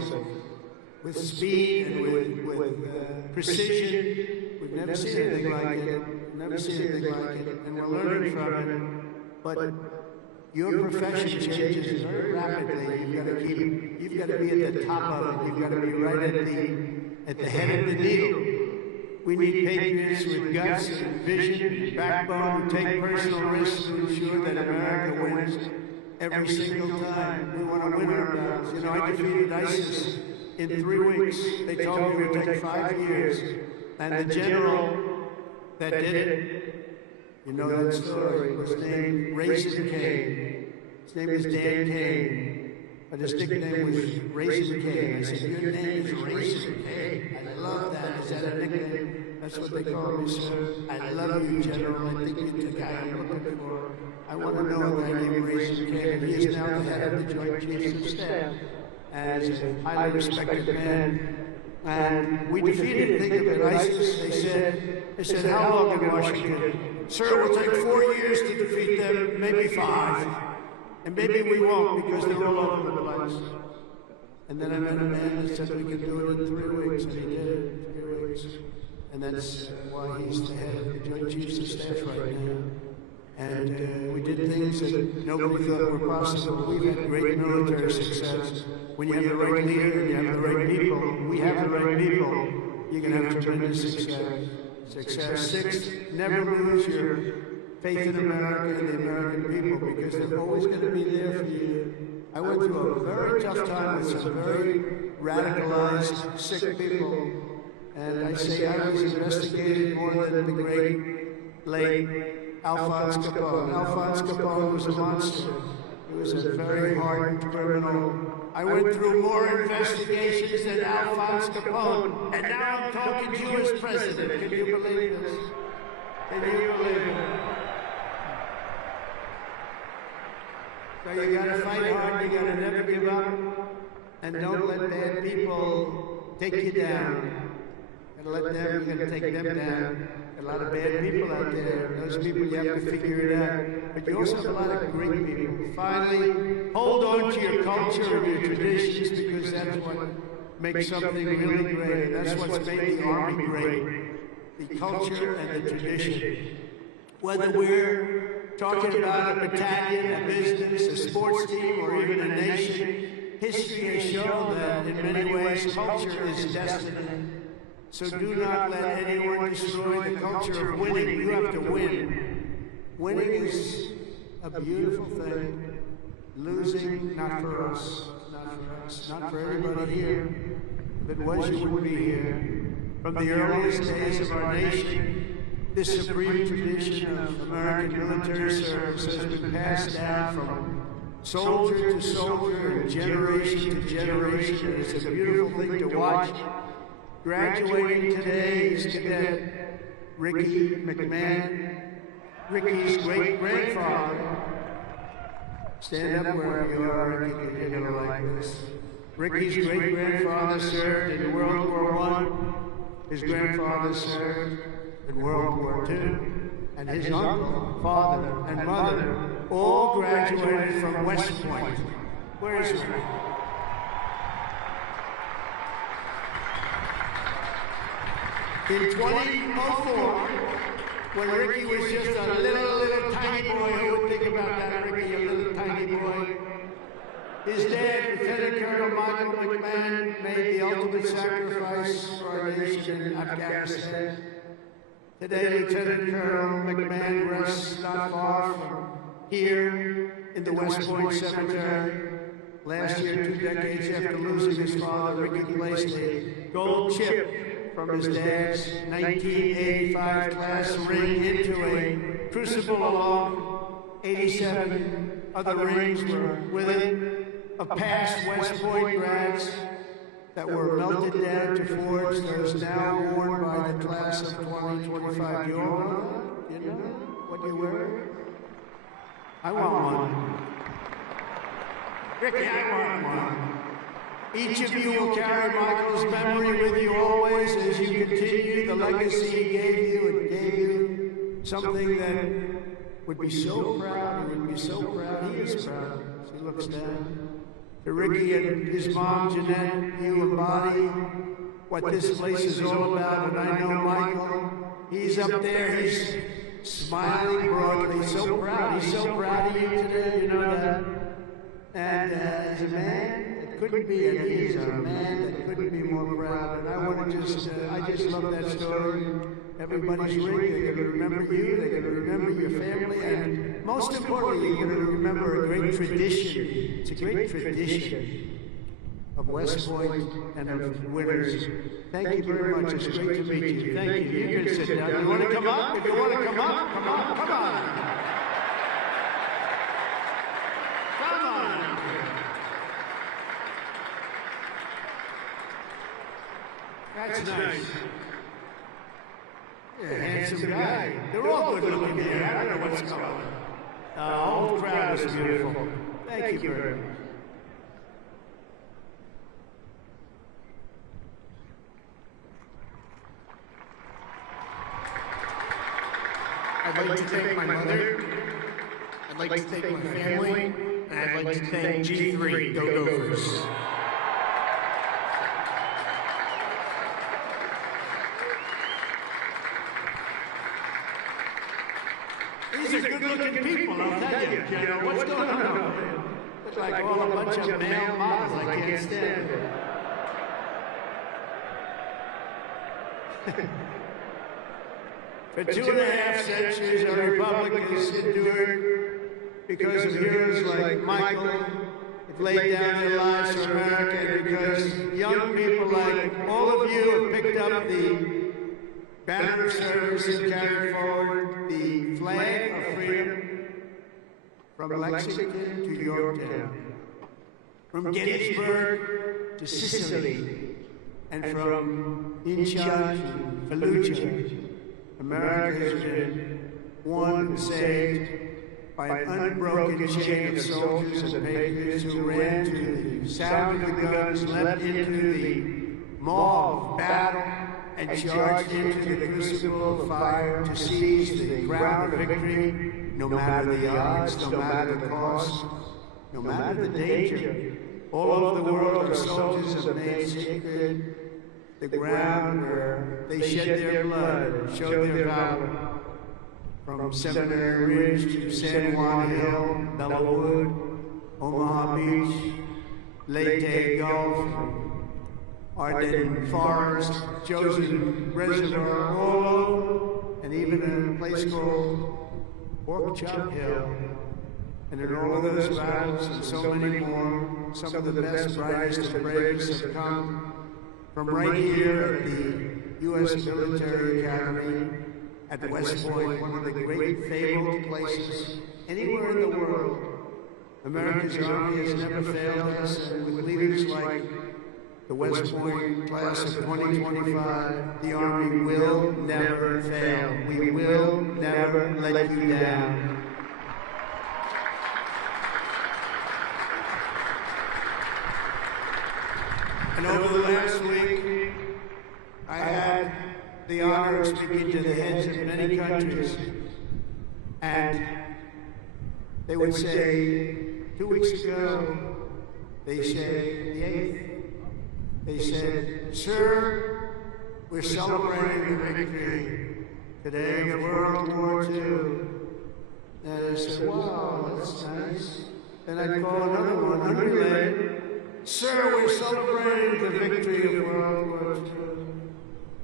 with speed and with precision. We've never seen anything like it. Never seen anything like it, and we're learning from it. But your profession changes very rapidly. You've got to be at the top of it. You've got to be right at the head of the needle. We need patriots with guts and vision and backbone who take personal risks to ensure that America wins every single time. We want to win our battles. You know, I defeated ISIS in 3 weeks. They told me it would take 5 years. And the general that did it, you know that story, was named Raisin Cane. His name is Dan Cane, but his nickname was Raisin Cane. I said, your name is Raisin Cane. I love that. Is that a nickname? That's what they call me, sir. I love you, General. I think you're the guy I'm looking for. I want to know a guy named Raisin Cane. He is now the head of the Joint Chiefs of Staff, and is a highly respected man. And we defeated, think of it, ISIS. They said, how long in Washington? Sir, it will take 4 years to defeat them, maybe 5. And maybe we won't, because they're all over the place. And then I met a man that said we could do it in 3 weeks, and he did it in 3 weeks. And that's why he's the head of the Joint Chiefs of Staff right now. And we did things that nobody thought were possible. We've had great military success. When you have the right leader and you have the right people, we have the right people, you can have tremendous success. Sixth, never lose your faith in America and the American people, because they're always going to be there for you. I went through a very tough time with some very radicalized, sick people. And I say I was investigated more than the great, late Alphonse Capone. Alphonse Capone was a monster. He was a very hardened criminal. I went through more investigations than Alphonse Capone, and now I'm talking to you as president. Can you believe this? Can you believe it? So you gotta fight hard, you gotta never give up, and don't let bad people take you down. You gotta let them, you gotta take them down. A lot of bad people out there. Those people, you have to figure it out. But you also have a lot of great people. Finally, hold on to your culture and your traditions, because that's what makes something really great. That's what's made the Army great. The culture and the tradition. Whether we're talking about a battalion, a business, a sports team, or even a nation, history has shown that in many ways culture is destiny. So do not let anyone destroy the culture of winning. You have to win. Winning is a beautiful thing. Losing, not for us. Not for us. Not for everybody here. If it was, you wouldn't be here. From the earliest days of our nation, this supreme tradition of American military service has been passed down from soldier to soldier and generation to generation. And it's a beautiful thing to watch. Graduating today is Cadet Ricky McMahon, Ricky's great-grandfather. Stand up wherever you are, Ricky, if you're going to like this. Ricky's great-grandfather served in World War I. His grandfather served in World War II. And his uncle, father, and mother all graduated from West Point. Where is Ricky? In 2004, when Ricky was just a little tiny boy, who would think about that, Ricky, a little tiny boy? His dad, Lieutenant Colonel Michael McMahon, made the ultimate sacrifice for our nation in Afghanistan. Today, Lieutenant Colonel McMahon rests not far from here in the West Point Cemetery. Last year, 2 decades after losing his father, Ricky placed a gold chip from his dad's 1985 class ring into a crucible along 87 other rings were with it of past West Point grads that were melted down to forge those now worn by the class of 2025. You all know that? You know what you wear? I want one. Ricky, I want one. Each of you will carry Michael's memory with you always as you continue the legacy he gave you, and gave you something that would be so proud. He would be so proud. He is proud. As he looks down. To Ricky and his mom, Jeanette, you embody what this place is all about. And I know Michael, he's up there, he's smiling broadly. He's so proud. He's so proud of you today, you know that. And as a man, couldn't be, and he is a man that couldn't be more proud. And I want to just, I just love that story. Everybody's ring, they're going to remember you, they're going to remember your family, and most importantly, you're going to remember a great tradition. It's a great tradition of West Point and of winners. Thank you very much. It's great to meet you. Thank you. You can sit down. You want to come up? If you want to come up, come on, come on. Come on. That's nice. You're a handsome guy. They're all good looking here. I don't know what's going on. The whole crowd is beautiful. Thank you very much. I'd like to thank my mother. I'd like to thank my family. And I'd like to thank G3, Go Doers. These are good-looking people, I'll tell you, General. What's going on? Looks like all a bunch of male models. I can't stand it. For 2.5 centuries, our republic has endured because of heroes like Michael have laid down their lives for America, and because young people like all of you have picked up the banner of service and carried forward the flag of freedom from Lexington to Yorktown, from Gettysburg to Sicily, and from Incheon to Fallujah. America has been won and saved by an unbroken chain of soldiers and patriots who ran to the sound of the guns, leapt into the maw of battle, and charged into the crucible of fire to seize the crown of victory, no matter the odds, no matter the cost, no matter the danger. All over the world, our soldiers have made sacred the ground where they shed their blood, showed their valor. From Seminary Ridge to San Juan Hill, Bellawood, Omaha Beach, Leyte Gulf, Ardennes Forest, Chosen Reservoir, all over, and even in a place called Pork Chop Hill. And in all of those battles and so many more, some of the best, brightest, and bravest have come from right here at the U.S. Military Academy at West Point, one of the great fabled places anywhere in the world. America's Army has never failed us, and with leaders like the West Point class of 2025, the Army will never fail. We will never let you down. And over the last week, I had the honor of speaking to the heads of many countries, and they would say, 2 weeks ago, they said, the 8th, they said, "Sir, we're celebrating the victory today of World War II." And I said, "Wow, that's nice." And I'd call another one, unrelated. "Sir, we're celebrating the victory of World War II."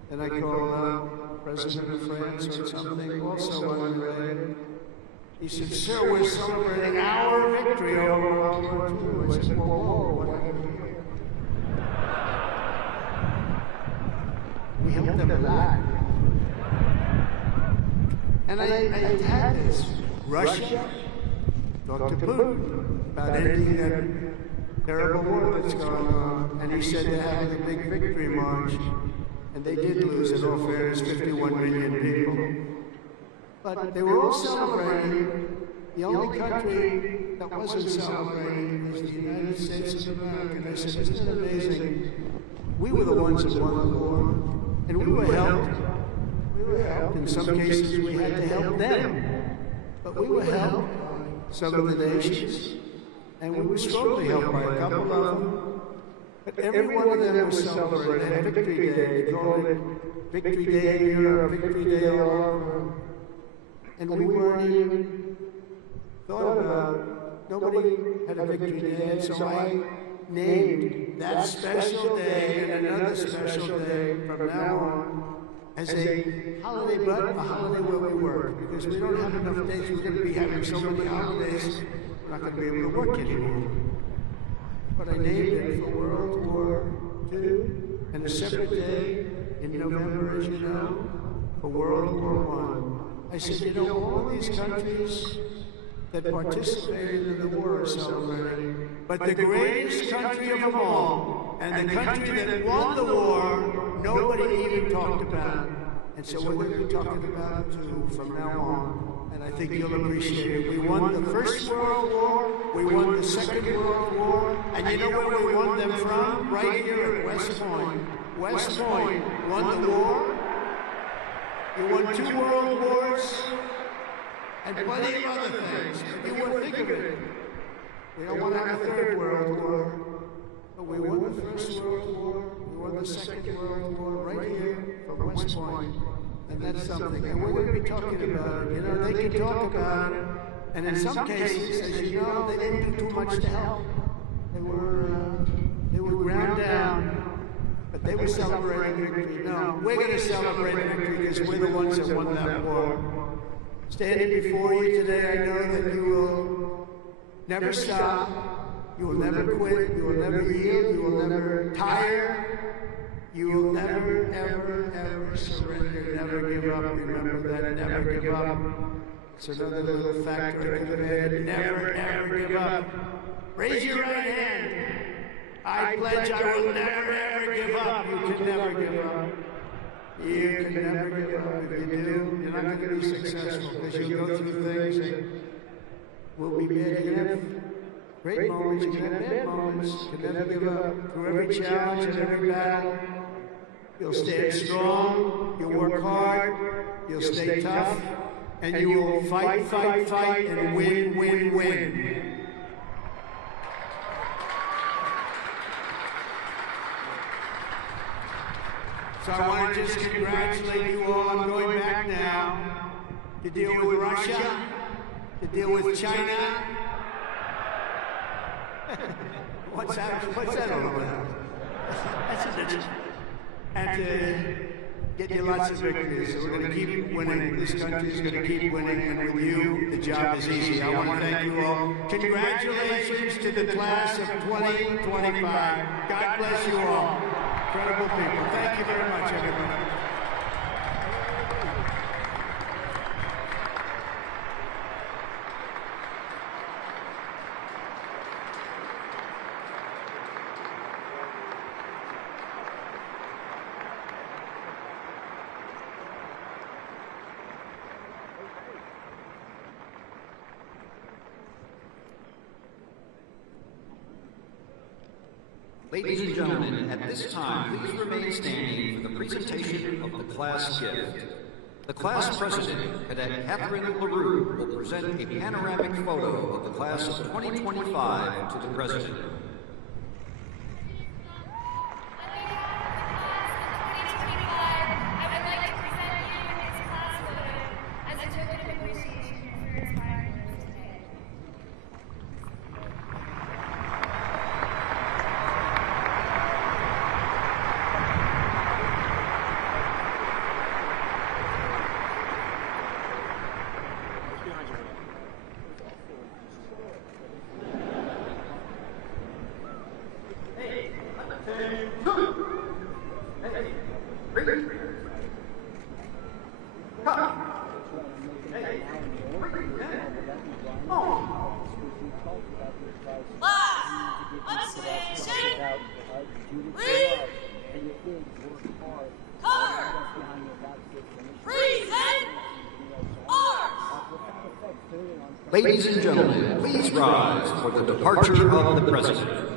And I called out President of France or something, also unrelated. He said, "Sir, we're celebrating our victory over World War II." I said, "Whoa, what happened here?" We helped them a lot. And I had this. Russia talked to Putin about ending that terrible war that's going on. And he said they're having a big victory march. And they did lose, in all fairness, 51 million people. But they were all celebrating. The only country that wasn't celebrating was the United States of America. And I said, "Isn't it amazing? We were the ones that won the war. And we were helped. We were helped. In some cases, we had to help them. But we were helped by some of the nations. And we were strongly helped by a couple of them. But every one of them was celebrating. They had Victory Day. They called it Victory Day in Europe, Victory Day all over. And we weren't even thought about. Nobody had a Victory Day. And so I named that special day and another special day from now on as a holiday, but a holiday where we work. Because we don't have enough days. We're going to be having so many holidays, we're not going to be able to work anymore. But I named it for World War II, and a separate day in November, as you know, for World War I. I said, you know, all these countries that participated in the war are celebrating, but the greatest country of them all, and the country that won the war, nobody even talked about. And so we're going to be talking about it too from now on, and I think you'll appreciate it. We won the First World War, we won the Second World War, and you know where we won them from? Right here at West Point. West Point won the war. You won 2 world wars, and plenty of other things. You wouldn't think of it. We don't want to have a 3rd World War. But we won the First World War, we won the Second World War right here from West Point. And that's something. And we're going to be talking about it. You know, they can talk about it. And in some cases, as you know, they didn't do too much to help. They were ground down. But they were celebrating victory. No, we're going to celebrate victory because we're the ones that won that war. Standing before you today, I know that you will never stop. You will never quit. You will never yield. You will never tire. You will never, ever, ever surrender. Never give up. Remember that. Never give up. It's another little factor I could have had. Never, ever give up. Raise your right hand. I pledge I will never, ever give up. You can never give up. You can never give up. If you do, you're not going to be successful because you'll go through things that will be bad. You can have great moments, you can have bad moments. You can never give up. Through every challenge and every battle, you'll stand strong, you'll work hard, you'll stay tough, and you will fight, fight, fight, and win, win, win. So I want to just congratulate you all. I'm going back now to deal with Russia, to deal with China. What's that all about? That's a bitch. And to get you lots of victories. So we're going to keep winning. This country is going to keep winning, and with you, the job is easy. I want to thank you all. Congratulations to the class of 2025. God bless you all. Incredible people. Thank you very much, everybody. Ladies and gentlemen, at this time, please remain standing for the presentation of the class gift. The class president, Cadet Catherine LaRue, will present a panoramic photo of the class of 2025 to the president. Ladies and gentlemen, please rise for the departure of the president.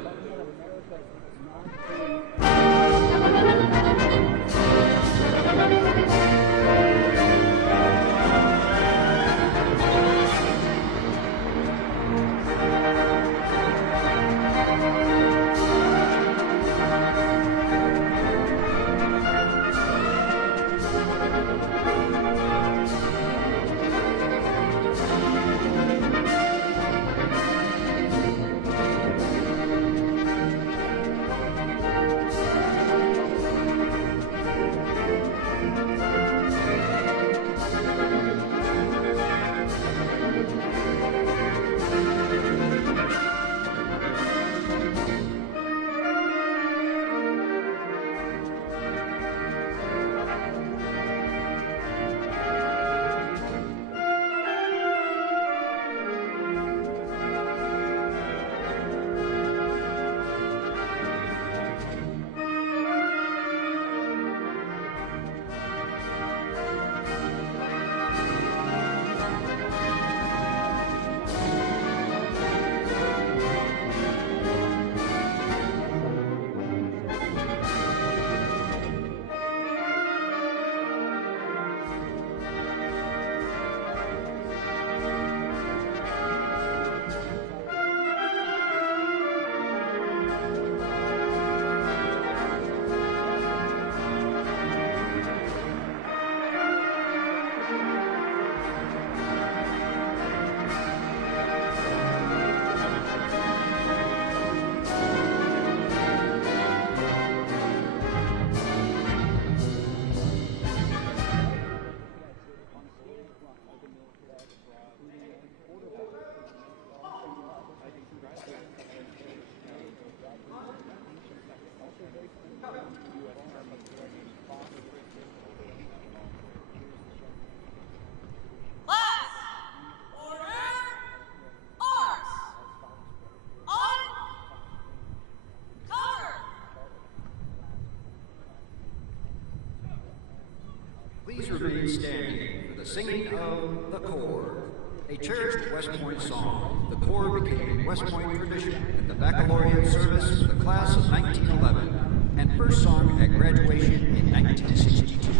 remain standing for the singing of the Corps, a cherished West Point song. The Corps became a West Point tradition at the baccalaureate service of the class of 1911 and first sung at graduation in 1962.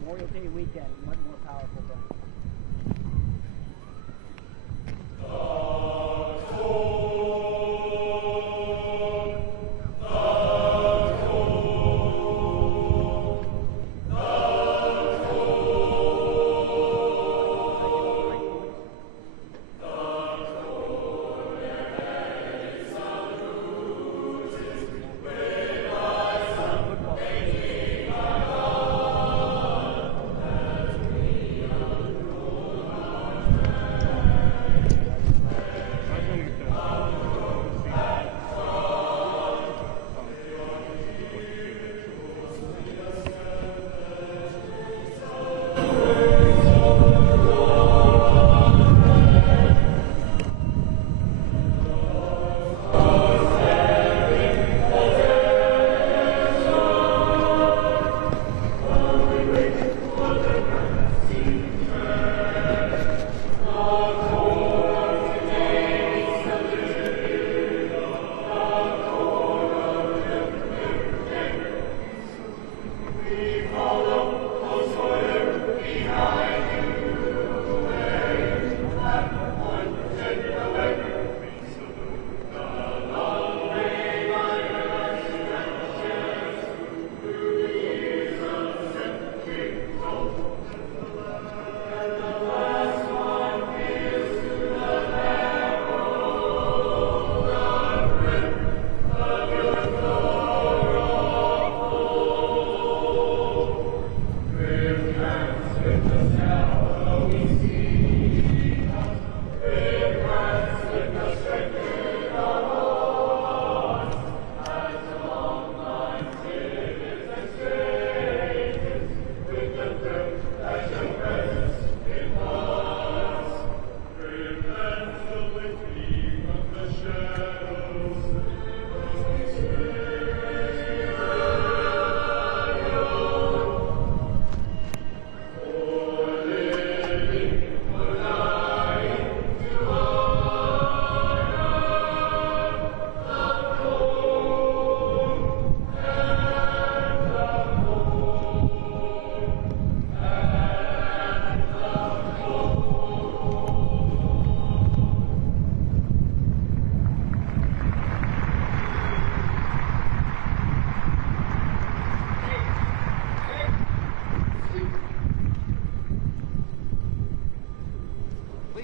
Memorial Day weekend, much more powerful than.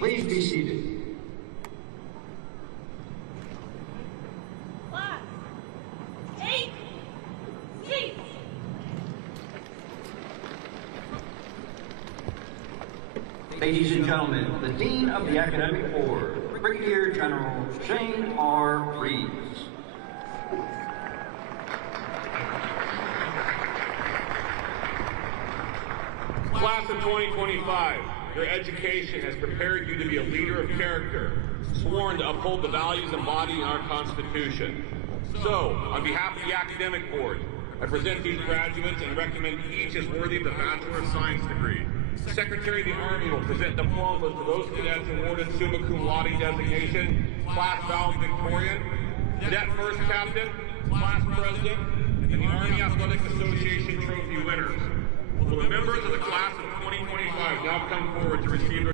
Please be seated. Class, take seats. Ladies and gentlemen, the Dean of the Academic Board, Brigadier General Shane R. Reeves. Class of 2025, your education has prepared you to be a leader of character, sworn to uphold the values embodied in our Constitution. So, on behalf of the Academic Board, I present these graduates and recommend each as worthy of the Bachelor of Science degree. Secretary of the Army will present diplomas to those cadets awarded summa cum laude designation, class valedictorian, cadet first captain, class president, and the Army Athletic Association trophy winners. Will the members of the class of 2025 now come forward to receive their